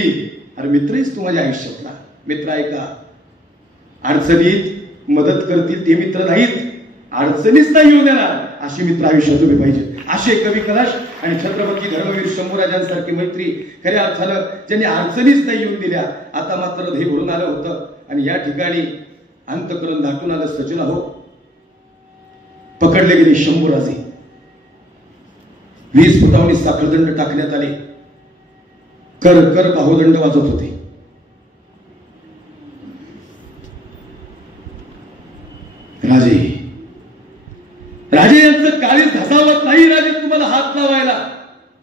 अरे मित्रच तू माझ्या आयुष्यातला मित्र आहे का? अडचणीत मदत करतील ते मित्र नाहीत, अडचणीच नाही येऊ देणार अशी मित्र आयुष्यात उभे पाहिजे. असे कवी कलश आणि छत्रपती धर्मवीर शंभूराजांसारखी मैत्री खऱ्या अर्थानं ज्यांनी अडचणीच नाही येऊन दिल्या. आता मात्र हृदय भरून आलं होतं आणि या ठिकाणी अंतःकरण दाटून आलं. सजन हो, पकडले गेले शंभूराजे. 20 फुटांनी साखळदंड टाकण्यात आले. कर कर बाहुदंड वाजत होते. राजे राजे यांचं काळीज धसावत नाही. राजे तुम्हाला हात लावायला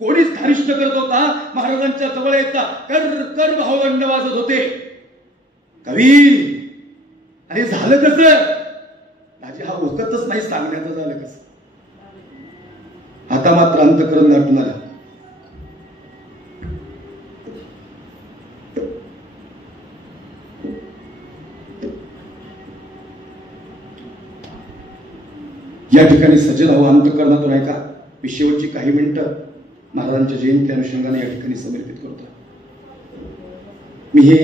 कोणीच धारिष्ट करत होता. महाराजांच्या जवळ यायचा कर कर भावंड वाजत होते. कवी आणि झालं कसं? राजे हा ओकतच नाही, सांगण्याचं झालं कसं? आता मात्र अंतःकरण दाटून आलं. या ठिकाणी सज्जन हवं अंतःकरणातून ऐका. मी शेवटची काही मिनिटं महाराजांच्या जयंती अनुषंगाने या ठिकाणी समर्पित करतो. मी हे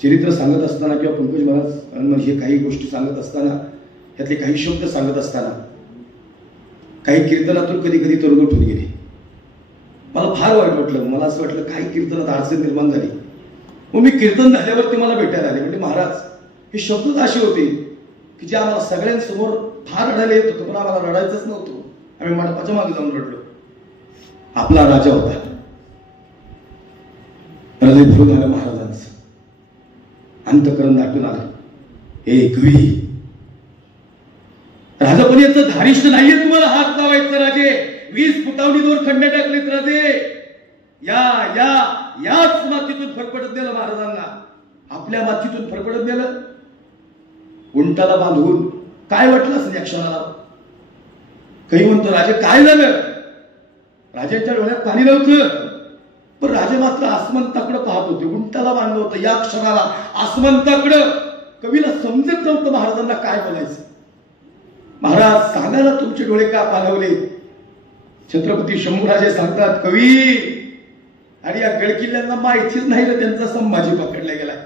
चरित्र सांगत असताना किंवा पंकज महाराज हे काही गोष्टी सांगत असताना, यातले काही शब्द सांगत असताना काही कीर्तनातून कधी कधी तरंगत होत गेले. मला फार वाईट वाटलं. मला असं वाटलं काही कीर्तनात अडचण निर्माण झाली. मग मी कीर्तन झाल्यावर ते मला भेटायला आले. म्हणजे महाराज हे शब्दच असे होते की जे आम्हाला सगळ्यांसमोर फार रडायला येत होतं, पण आम्हाला रडायचंच नव्हतं. आम्ही मंडपाच्या मागे जाऊन रडलो. आपला राजा होता. हृदय भरून आलं महाराजांचं, अंतःकरण दाटून आलं. हे कवी राजा याचं धारिष्ट नाहीये तुम्हाला हात लावायचं. राजे 20 फुटावणी 2 खंडे टाकलेत. राजे या या याच मातीतून फरफटत दिलं महाराजांना. आपल्या मातीतून फरफटत दिलं. उंटाला बांधून काय वाटलं असं या क्षणाला? काही म्हणतो राजे काय झालं? राजाच्या डोळ्यात पाणी नव्हतं, पण राजे मात्र आसमंताकडे पाहत होते. उंटाला बांधलं होतं. या क्षणाला आसमंताकडे. कवीला समजत नव्हतं महाराजांना काय बोलायचं. महाराज सांगा ना तुमचे डोळे का पालवले? छत्रपती शंभूराजे सांगतात कवी आणि या गडकिल्ल्यांना माहितीच नाही रे त्यांचा संभाजी पकडला गेलाय.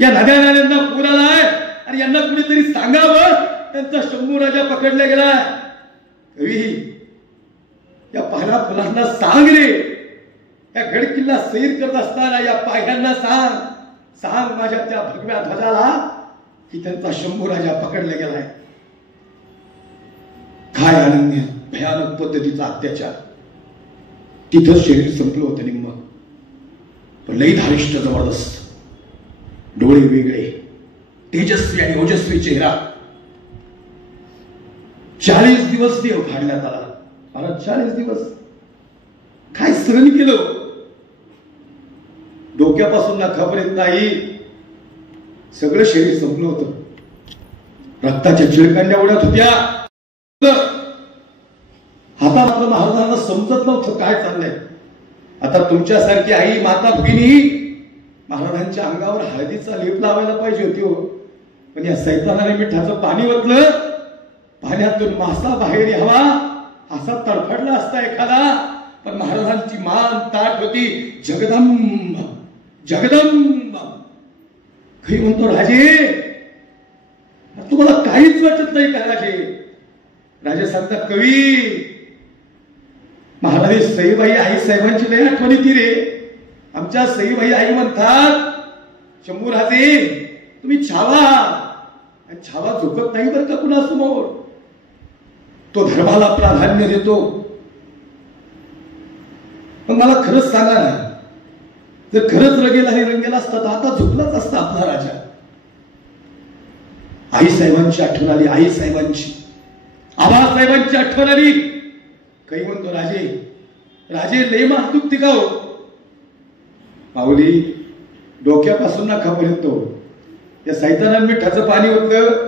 या नद्या नाल्यांना पूर आलाय आणि यांना कुणीतरी सांगावं त्यांचा शंभूराजा पकडला गेलाय. कवी या पाहणा फुलांना सांग रे, या गडकिल्ला सैर करत असताना या पायऱ्यांना सांग, सांग माझ्या त्या भगव्या ध्वजाला की त्यांचा शंभूराजा पकडला गेलाय. काय अनन्य भयानक पद्धतीचा अत्याचार. तिथं शरीर संपलं होतं निम्म, पण लई धारिष्ट जबरदस्त. डोळे वेगळे, तेजस्वी आणि ओजस्वी चेहरा. 40 दिवस देव फाडण्यात आला. मला 40 दिवस काय सहन केलं. डोक्यापासून नाकापर्यंत नाही सगळं शरीर संपलं होतं. रक्ताच्या चिळकांड्या उडत होत्या. आता मात्र महाराजांना समजत नव्हतं काय चाललंय. आता तुमच्यासारखी आई माता भगिनी महाराजांच्या अंगावर हळदीचा लेप लावायला पाहिजे होती हो, पण या सैतानाने मिठाचं पाणी ओतलं. पाण्यातून मासा बाहेर यावा असा तडफडला असता एखादा, पण महाराजांची मान ताट होती. जगदंब जगदंब. काही म्हणतो राजे तुम्हाला काहीच वाटत नाही का? राजे सांगतात कवी महाराज सईबाई आई साहेबांची लई आठवण येते रे. आमच्या सईबाई आई म्हणतात शंभूराजे तुम्ही छावा, आणि छावा झुकत नाही बरं का कुणासमोर. तो धर्माला प्राधान्य देतो. पण मला खरंच सांगा ना, जर खरंच रंगेला असता तर आता झुकलाच असता आपला राजा. आई साहेबांची आठवण आली. आई साहेबांची, आबासाहेबांची आठवण आली. काही म्हणतो राजे राजे लय मातूक तिकाव. माऊली डोक्यापासून नाकापर्यंत या सैतानाने मिठाचं पाणी होतं.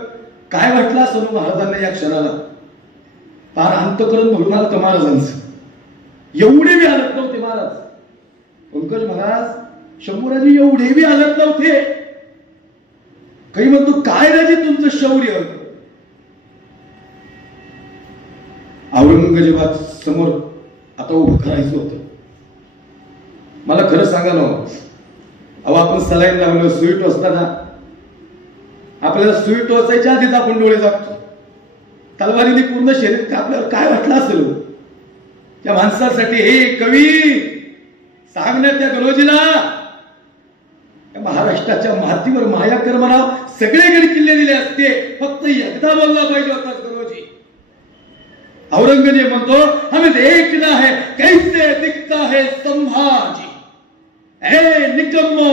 काय वाटलं असं महाराजांना या क्षणाला? फार अंतःकरण म्हणून आलं महाराजांचं. एवढे बी हलत नव्हते महाराज. पंकज महाराज शंभूराजे एवढे बी हलत नव्हते. काही म्हणतो काय राजे तुमचं शौर्य. औरंगजेबात समोर आता उभं करायचं होतं. मला खरं सांगा ना, अहो आपण सलाईन लावलं, सुई टोचताना आपल्याला सुई टोचायच्या आधीच आपण डोळे जागतो. तलवारीने पूर्ण शरीर कापल्यावर काय वाटलं असेल त्या माणसासाठी. हे कवी सांगण्यात त्या गणोजीला महाराष्ट्राच्या मातीवर माया कर म्हणाव. सगळे गड किल्ले दिले असते, फक्त एकदा बोलला पाहिजे होता गणोजी. औरंगजेब म्हणतो हमें देखना है कैसे दिखता है संभाजी. ए निकम्मो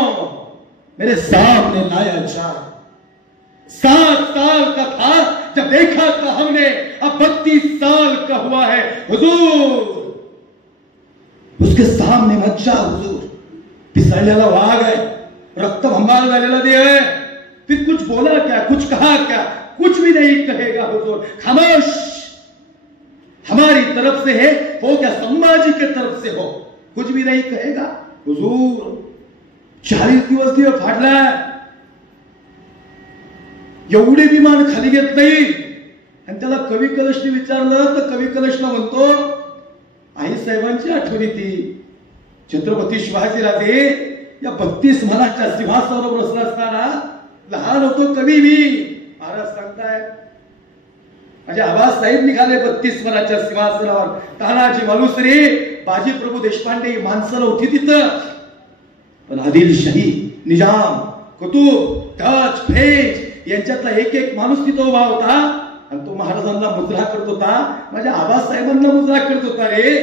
मेरे सामने लाया चार 7 साल का था जब देखा था हमने, अब 32 साल का हुआ है हुजूर। उसके सामने मत जा हुजूर, पिसळलेला वाघ है, रक्त भंबार झालेला देह है। फिर कुछ बोला क्या, कुछ कहा क्या? कुछ भी नहीं कहेगा हुजूर, खामोश। हमारी तरफ से है हो क्या संभाजी के तरफ से हो, कुछ भी नहीं कहेगा हुजूर। 40 दिवस दिवे फाडला, एवढे विमान खाली घेत नाही। आणि त्याला कवी कलशने विचारलं तर कवी कलशला म्हणतो, आई साहेबांची आठवण येते, छत्रपती शिवाजीराजे या 32 मनाच्या सिंहासनावर बसला असताना लहान होतो कवी मी। महाराज सांगताय माझे आबास साहेब निघाले 32 मनाच्या सिंहासनावर, तानाजी मालुसरे, बाजी प्रभू देशपांडे माणसं होती तिथं, पण आदिलशाही, निजाम, कुतुब, ताज, फैज यांच्यातला एक एक माणूस तिथं उभा होता आणि तो महाराजांना मुजरा करत होता, माझ्या आबासाहेबांना मुजरा करत होता रे।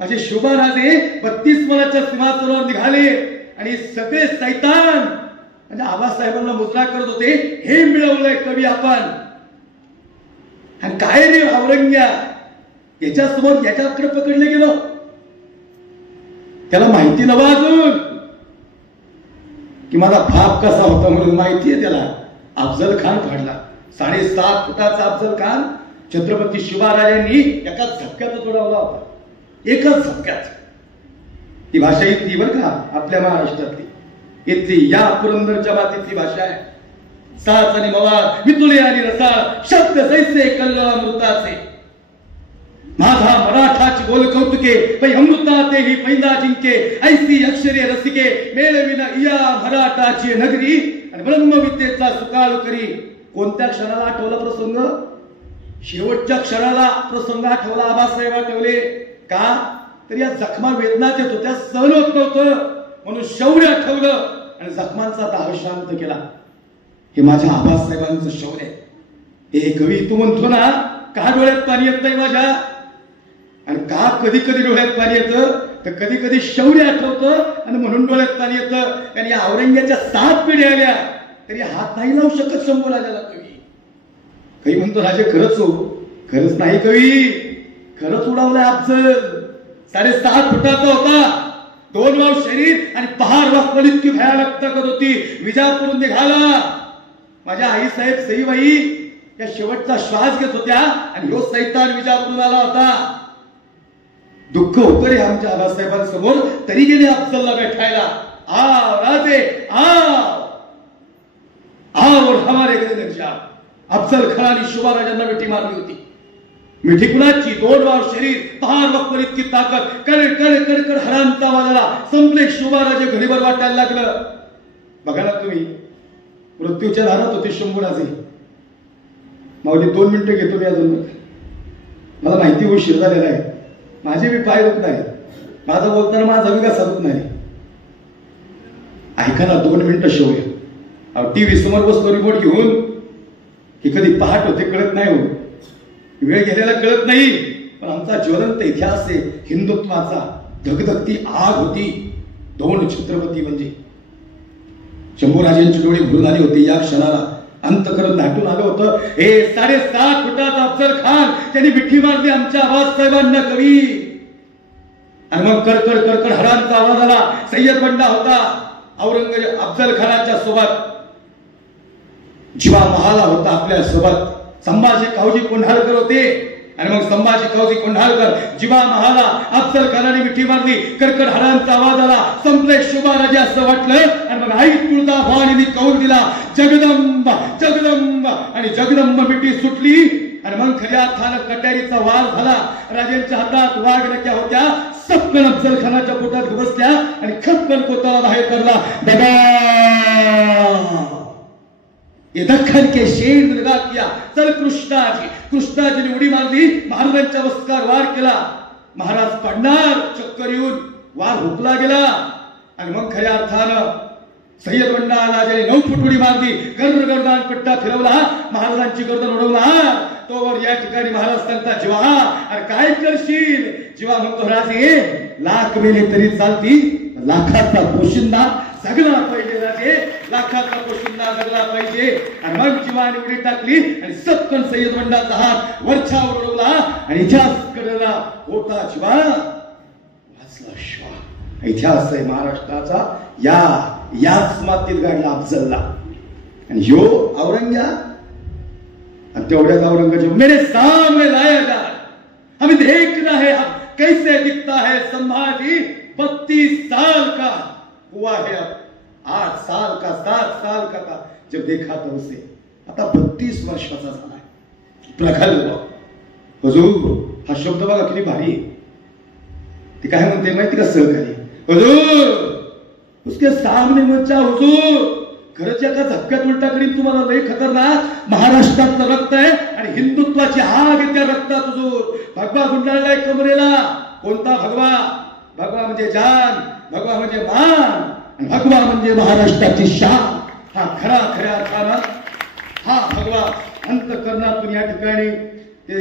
माझे शोभाराजे 32 मनाच्या सिंहासनावर निघाले आणि सगळे सैतान माझ्या आबासाहेबांना मुजरा करत होते। हे मिळवलंय कवी आपण। आणि काय रे औरंग्या, याच्यासमोर याच्याकडे पकडले गेलो, त्याला माहिती नव्हतं अजून की माझा बाप कसा होता म्हणून। माहितीये त्याला, अफजल खान काढला, 7.5 फुटाचा अफजल खान छत्रपती शिवारायांनी एकाच झटक्यात उडवला होता, एकच झटक्यात। ती भाषा इथली बरं का, आपल्या महाराष्ट्रातली इथली, या पुरंदरच्या मातीतली भाषा आहे। साच आणि मवाद, मितुले आणि रसाळ, शब्द जैसे कल्लामृताचे। माझा मराठाची बोल कौतुके, पै अमृताते ही पैदा जिंके, ऐसी अक्षरे रसिके, मेळविना इया मराठाची नगरी, आणि ब्रह्मविद्येचा सुकाळ करी। कोणत्या क्षणाला आठवला प्रसंग? शेवटच्या क्षणाला प्रसंग आठवला, आबासाहेब आठवले का? तर या जखमा वेदनात येत होत्या, सहन होत नव्हतं म्हणून शौर्य आठवलं आणि जखमांचा दाह शांत केला। हे माझ्या आबासाहेबांचं शौर्य आहे। हे कवी तू म्हणतो ना, का डोळ्यात पाणी येत नाही माझ्या? आणि का कधी कधी डोळ्यात पाणी येतं, तर कधी कधी शौर्य आठवतं आणि म्हणून डोळ्यात पाणी येतं। कारण या औरंग्याच्या 7 पिढ्या आल्या तरी हात नाही लावू शकत शंभू राजाला कवी। कवी म्हणतो राजे खरंच हो, खरंच नाही कवी, खरंच उडावलाय अफजल। 7.5 फुटाचा होता, 2 वाव शरीर आणि 5 वाकल इतकी भयानक ताकद होती। विजापूरून निघाला, माझ्या आई साहेब सईबाई या शेवटचा श्वास घेत होत्या आणि ह्यो सैतान विजापूरून आला होता। दुःख होतं रे आमच्या आबासाहेबांसमोर, तरी गेले अफजलला भेटायला। आओ राजे आओ, आओ और हमारे गले लग जा। अफजल खानाने शिवाराजांना मिठी मारली होती। मिठी कुणाची? 2 वाव शरीर, 5 वाकल इतकी ताकद, कड कड कड कड हरामचा आवाज आला। संपले शिवाराजे, घडीभर वाटायला लागलं। बघा ना तुम्ही, मृत्यूच्या दारात होते शंभूराजे। माऊली 2 मिनिटं घेतो मी अजून, मला माहिती उशीर झालेला आहे, माझे बी पाय होत नाही, माझं बोलताना माझा विकास होत नाही। ऐका ना 2 मिनिटं शौर्य। टीव्ही समोर बसतो रिमोट घेऊन की कधी पहाट होते कळत नाही, हो वेळ गेलेला कळत नाही, पण आमचा ज्वलंत इतिहास आहे हिंदुत्वाचा। धगधगती आग होती 2 छत्रपती म्हणजे। शंभूराजांची डोळे भरून आली होती या क्षणाला, अंतकरण दाटून आलं होतं। हे 7.5 फुटाचा अफजल खान त्यांनी मिठी मारली आमच्या आबासाहेबांना कवी, आणि मग कडकड कडकड हरांचा आवाज आला। सय्यद बंडा होता औरंगजेब अफजल खानाच्या सोबत, जीवा महाला होता आपल्या सोबत, संभाजी कावजी कोंढाळकर होते, आणि मग संभाजी कावजी कोंढाळकर जीवा महाला, अफजल खानाने मिठी मारली, कडकड हरांचा आवाज आला, संपले शिवाराजे असं वाटलं। आणि मग आई तुळजाभवानीने कौल दिला, जगदंबा जगदंबा, आणि जगदंबा मिठी सुटली। आणि मग खऱ्या अर्थानं कट्यारीचा वार झाला। राजांच्या हातात वाघ नक्या होत्या, सपकन अफजल खानाच्या पोटात घुसल्या आणि खपकन कोताला बाहेर करला। दादा ये दख्खन के शेर ने लगा किया, चल कृष्णाजी। कृष्णाजीने उडी मारली, महाराजांच्या वस्कार वार केला। महाराज पडणार, चक्कर येऊन वार हुकला गेला। आणि मग खऱ्या अर्थानं सय्यद बंडा आला, ज्याने 9 फूट उडी मारली, गर्दान पट्टा फिरवला, महाराजांची गर्दन उडवला। तोवर या ठिकाणी महाराज सांगता, जीवा अरे काय करशील? जीवा म्हणतो राजे लाख मेले तरी चालतील, लाखाचा पोशिंदा जगला पाहिजे राजे, लाखाचा पोशिंदा जगला पाहिजे. आणि मग जीवाने उडी टाकली आणि सत्कन सय्यद बंडाचा हात वरच्यावर उडवला आणि इतिहास कडला होता शिवा वाचला शिवा. इतिहास आहे महाराष्ट्राचा याच मातीत गाडला अफजलला. आणि ह्यो औरंगजेब आणि तेवढ्याच औरंगजेब मेरे सामने लाया जा, हमें देखना है कैसे दिखता है संभाजी. 32 साल का हुआ है, अब 8 साल का 7 साल का था जब देखा था उसे. आता 32 वर्षाचा झालाय. प्रगल्भ हुजूर हा शब्द बघा किती भारी आहे. ते काय म्हणते माहिती का सहकारी, हुजूर उसके सामने मत जा हुजूर, घरच्या का झटक्यात उलटा करीन तुम्हाला. लय खतरनाक महाराष्ट्रातलं रक्त आहे आणि हिंदुत्वाची आग आहे त्या रक्तात हुजूर. भगवा गुंडाळलाय कमरेला. कोणता भगवा? भगवा म्हणजे जान, भगवा म्हणजे मान, भगवा म्हणजे महाराष्ट्राची शान. हा खऱ्या अर्थानं हा भगवा अंतःकरणातून या ठिकाणी ते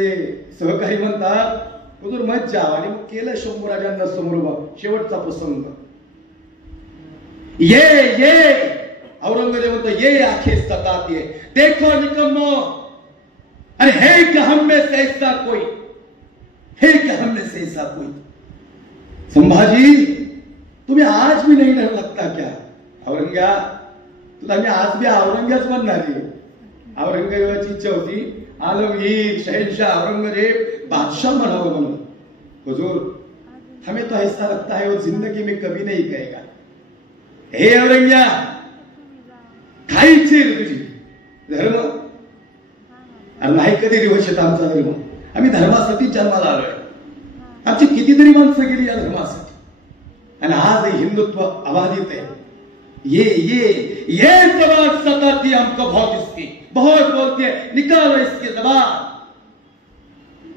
सहकारी म्हणतात हुजूर मत जाव. आणि मग केलं शंभूराजांना समोर. शेवटचा प्रसंग ये औरंगजेब म्हणतो ये आंखें सताती है, देखो निकम्मो, अरे है क्या हम में से ऐसा कोई, है क्या हम में से ऐसा कोई. संभाजी तुम्ही आज भी नहीं डर लगता क्या. औरंग्या तुला मी आज भी औरंग्याच म्हणणार आहे. औरंगजेबाची इच्छा होती आलमगीर शहनशाह औरंगजेब बादशाह बनावं म्हणून. हुजूर हमें तो ऐसा लगता है वो जिंदगी में कभी नहीं कहेगा. हे औरंग्या खायची तुझी धर्म अरे नाही कधी दिवस येत आमचा धर्म. आम्ही धर्मासाठी जन्माला आलोय. आमची कितीतरी माणसं गेली या धर्मासाठी आणि आज हिंदुत्व अबाधित है. ये जबान सताती हमको बहुत, इसकी बहुत बोलती है, निकालो इसकी जबान.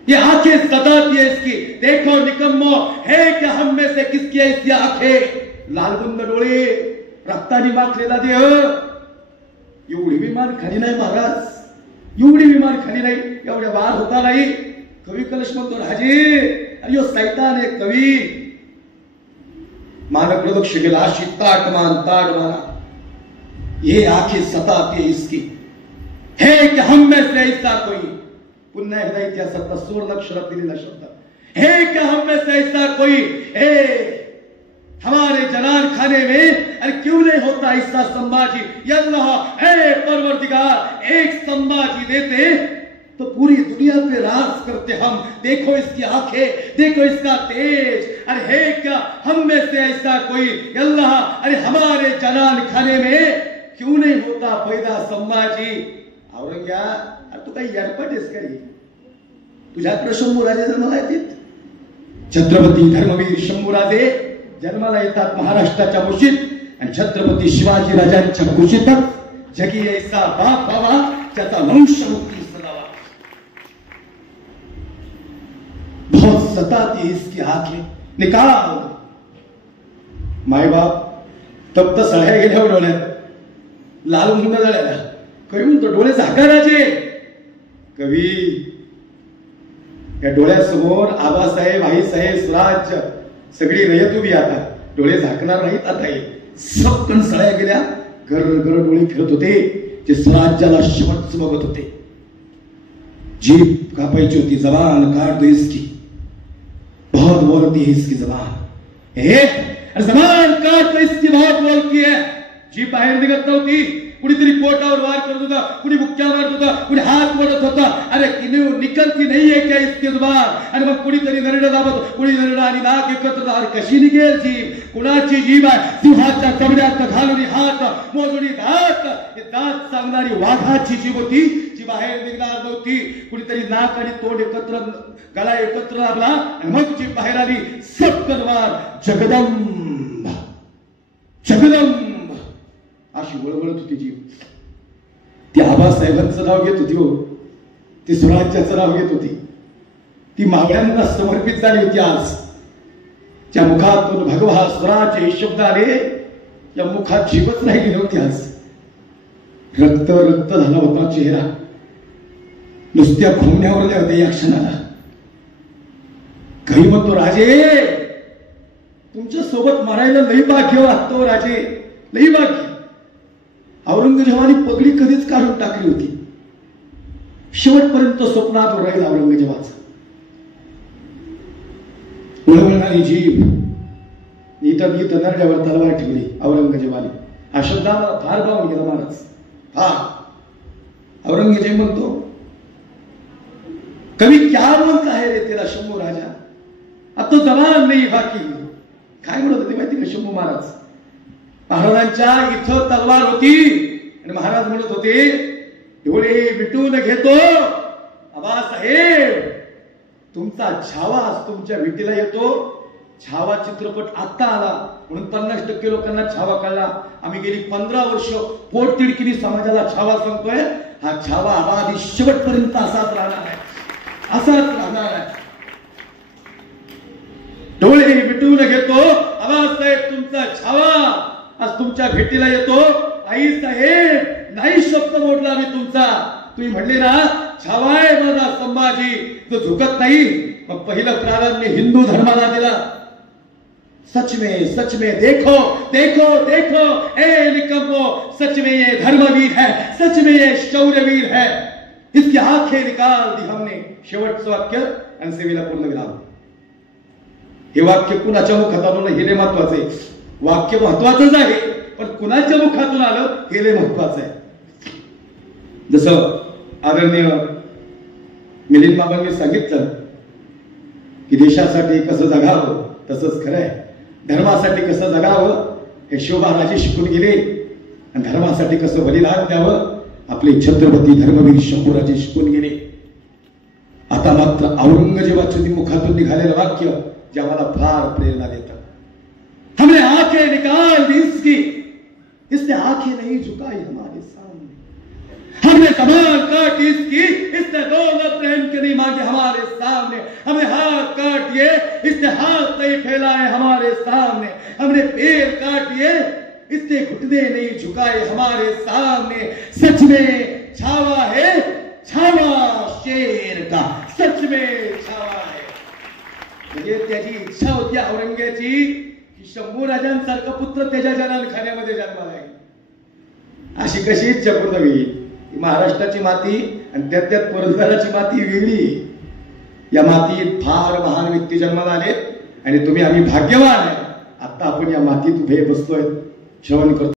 ये आंखें सताती है इसकी, देखो निकम्मो है क्या हम में से किसकी ऐसी आंखें. लालबुंद डोळे, रक्तानी माखलेला देह. एवढी विमान खाली नाही महाराज, एवढी विमान खाली नाही, एवढ्या वार होता नाही. कवी कलश म्हणतो राजे अरे यो सैतान आहे कवी. मानक प्रदक्ष गेला अशी ताट माना. ये आंखें सताती है इसकी, है कि हम में से ऐसा कोई. पुन्हा एकदा इतिहासातला सुवर्ण अक्षरात दिलेला शब्द, है कि हम में से ऐसा कोई, है हमारे जनान खाने में अरे क्यों नहीं होता ऐसा संभाजी. अल्लाह ए परवरदिगार एक संभाजी देते तो पूरी दुनिया पे राज करते हम. देखो इसकी आंखें, देखो इसका तेज. अरे है क्या हम में से ऐसा कोई. अल्लाह अरे हमारे जनान खाने में क्यों नहीं होता पैदा संभाजी. औरंग्या अरे तू काही येडपट आहेस का रे. तुझ्याकडे शंभूराजे जन्माला येतील. छत्रपती धर्मवीर शंभूराजे जन्माला येतात महाराष्ट्राच्या मुशीत. आणि छत्रपती शिवाजी राजांच्या कुशीतच जगी ऐसा बाप व्हावा ज्याचा वंश मुक्ती सदावा. बहुत सताती इसकी आंखें, निकाल. माय बाप तप्त सळ्या गेल्या डोळ्यात, लाल मुंड झाल्या. कवी म्हणतो डोळे झाका राजे. कवी या डोळ्यासमोर आबासाहेब, आईसाहेब, स्वराज्य सगळी रयत उभी. आता डोळे झाकणार नाहीत. आता सबकण सळ्या गेल्या. गर डोळे फिरत होते. जे स्वराज्याला शेवटच बघत होते. जीभ कापायची होती. जबान काट दो इसकी, बहुत बोलती है इसकी जबान. जबान काट दो इसकी बहुत बोलती है. जीभ बाहेर निघत नव्हती. कुणीतरी पोटावर वार करत होता, कुणी मुक्क्या मारत होता, कुणी हात वडत होता. अरे निकलती नाहीये क्या इसकी जुबान. आणि मग कुणीतरी नरडं दाबत, कुणी नरडं आणि नाक एकत्र. अरे कशी निघेल जीभ. कुणाची जीभ आहे. सिंहाच्या कबड्यात घालून हात, मोजून दात. हे दात सांगणारी वाघाची जीभ होती, जी बाहेर निघणार नव्हती. कुणीतरी नाक आणि तोंड एकत्र, गळा एकत्र दाबला आणि मग जीभ बाहेर आली. सत्कन वार. जगदंब जगदंब अशी वळवळत होती जीव. ती आबासाहेबांचं नाव घेत होती. हो ती स्वराज्याचं नाव घेत होती. ती मावळ्यांना समर्पित झाली होती. आज त्या मुखातून भगवा स्वराज्य हे शब्द आले, या मुखात जीवच राहिली नव्हती. आज रक्त रक्त झाला होता चेहरा. नुसत्या घुमण्यावरल्या होत्या या क्षणाला. काही म्हणतो राजे तुमच्या सोबत मरायला लई भाग्य वाटतो राजे, लई भाग्य. औरंगजेबाने पगडी कधीच काढून टाकली होती. शेवटपर्यंत स्वप्नात राहील औरंगजेबाचं. उळवळणारी जीभ, इथं नरड्यावर तलवार ठेवली औरंगजेबाने. हा शब्द आम्हाला फार भावून गेला महाराज. हा औरंगजेब म्हणतो, कभी क्या बोलता है रे तेरा शंभू राजा, अब तो जबान नाही बाकी. काय म्हणत होते माहिती का शंभू महाराज? महाराजांच्या इथं तलवार होती आणि महाराज म्हणत होते, डोळे मिटून घेतो आबासाहेब, तुमचा छावा आज तुमच्या भेटीला येतो. छावा चित्रपट आता आला म्हणून 50% लोकांना छावा कळला. आम्ही गेली 15 वर्ष पोटतिडकीनी समाजाला छावा सांगतोय. हा छावा आधी शेवटपर्यंत असाच राहणार आहे, असाच राहणार आहे. डोळे मिटून घेतो आबासाहेब, तुमचा छावा आज तुमच्या भेटीला येतो. आई साहेब, नाही शब्द मोडला मी तुमचा. तुम्ही म्हणले ना छावा आहे माझा संभाजी, तो झुकत नाही. मग पहिलं प्राधान्य हिंदू धर्माला दिला. सच में देखो देखो देखो ए निकम्मो, सच में ये धर्मवीर है, सच में ये शौर्यवीर है, इसकी आंखें निकाल दी हमने. शेवटचं वाक्य आणि सेवेला पूर्ण विराम. हे वाक्य कुणाच्या मुखातून आलं हे लय महत्वाचं आहे. वाक्य महत्वाचंच आहे, पण कुणाच्या मुखातून आलं हे लय महत्वाचं आहे. जसं आदरणीय मिलिंद बाबांनी सांगितलं की देशासाठी कसं जगावं, तसंच खरं आहे. धर्मासाठी कसं जगावं हे शिवबा शिकून गेले आणि धर्मासाठी कसं बलिदान द्यावं आपले छत्रपती धर्मवीर शंभूराजे शिकून गेले. आता मात्र औरंगजेबाच्या मुखातून निघालेलं वाक्य जे आम्हाला फार प्रेरणा देतं. हमने आंखें निकाल दी इसकी, इसने आंखें नहीं झुकाई हमारे सामने. हमने कमान काटी इसकी, इसने दौलत रहम के नहीं मांगे हमारे सामने. हमने हाथ काट दिए, इसने हाथ नहीं फैलाए हमारे सामने. हमने पैर काट दिए, इसने घुटने नहीं झुकाए हमारे सामने. सच में छावा है, छावा शेर का, सच में छावा है. म्हणजे त्याची इच्छा होती औरंगजेबाची की शंभू राजांसारखा पुत्र त्याच्या जनानखान्यामध्ये जन्माला येईल. अशी कशी इच्छा पूर्ण होईल? महाराष्ट्राची माती आणि त्यात पुरंदराची माती वेगळी. या मातीत फार महान व्यक्ती जन्माला आले आणि तुम्ही आम्ही भाग्यवान आहे. आता आपण या मातीत उभे बसतोय, श्रवण करतो.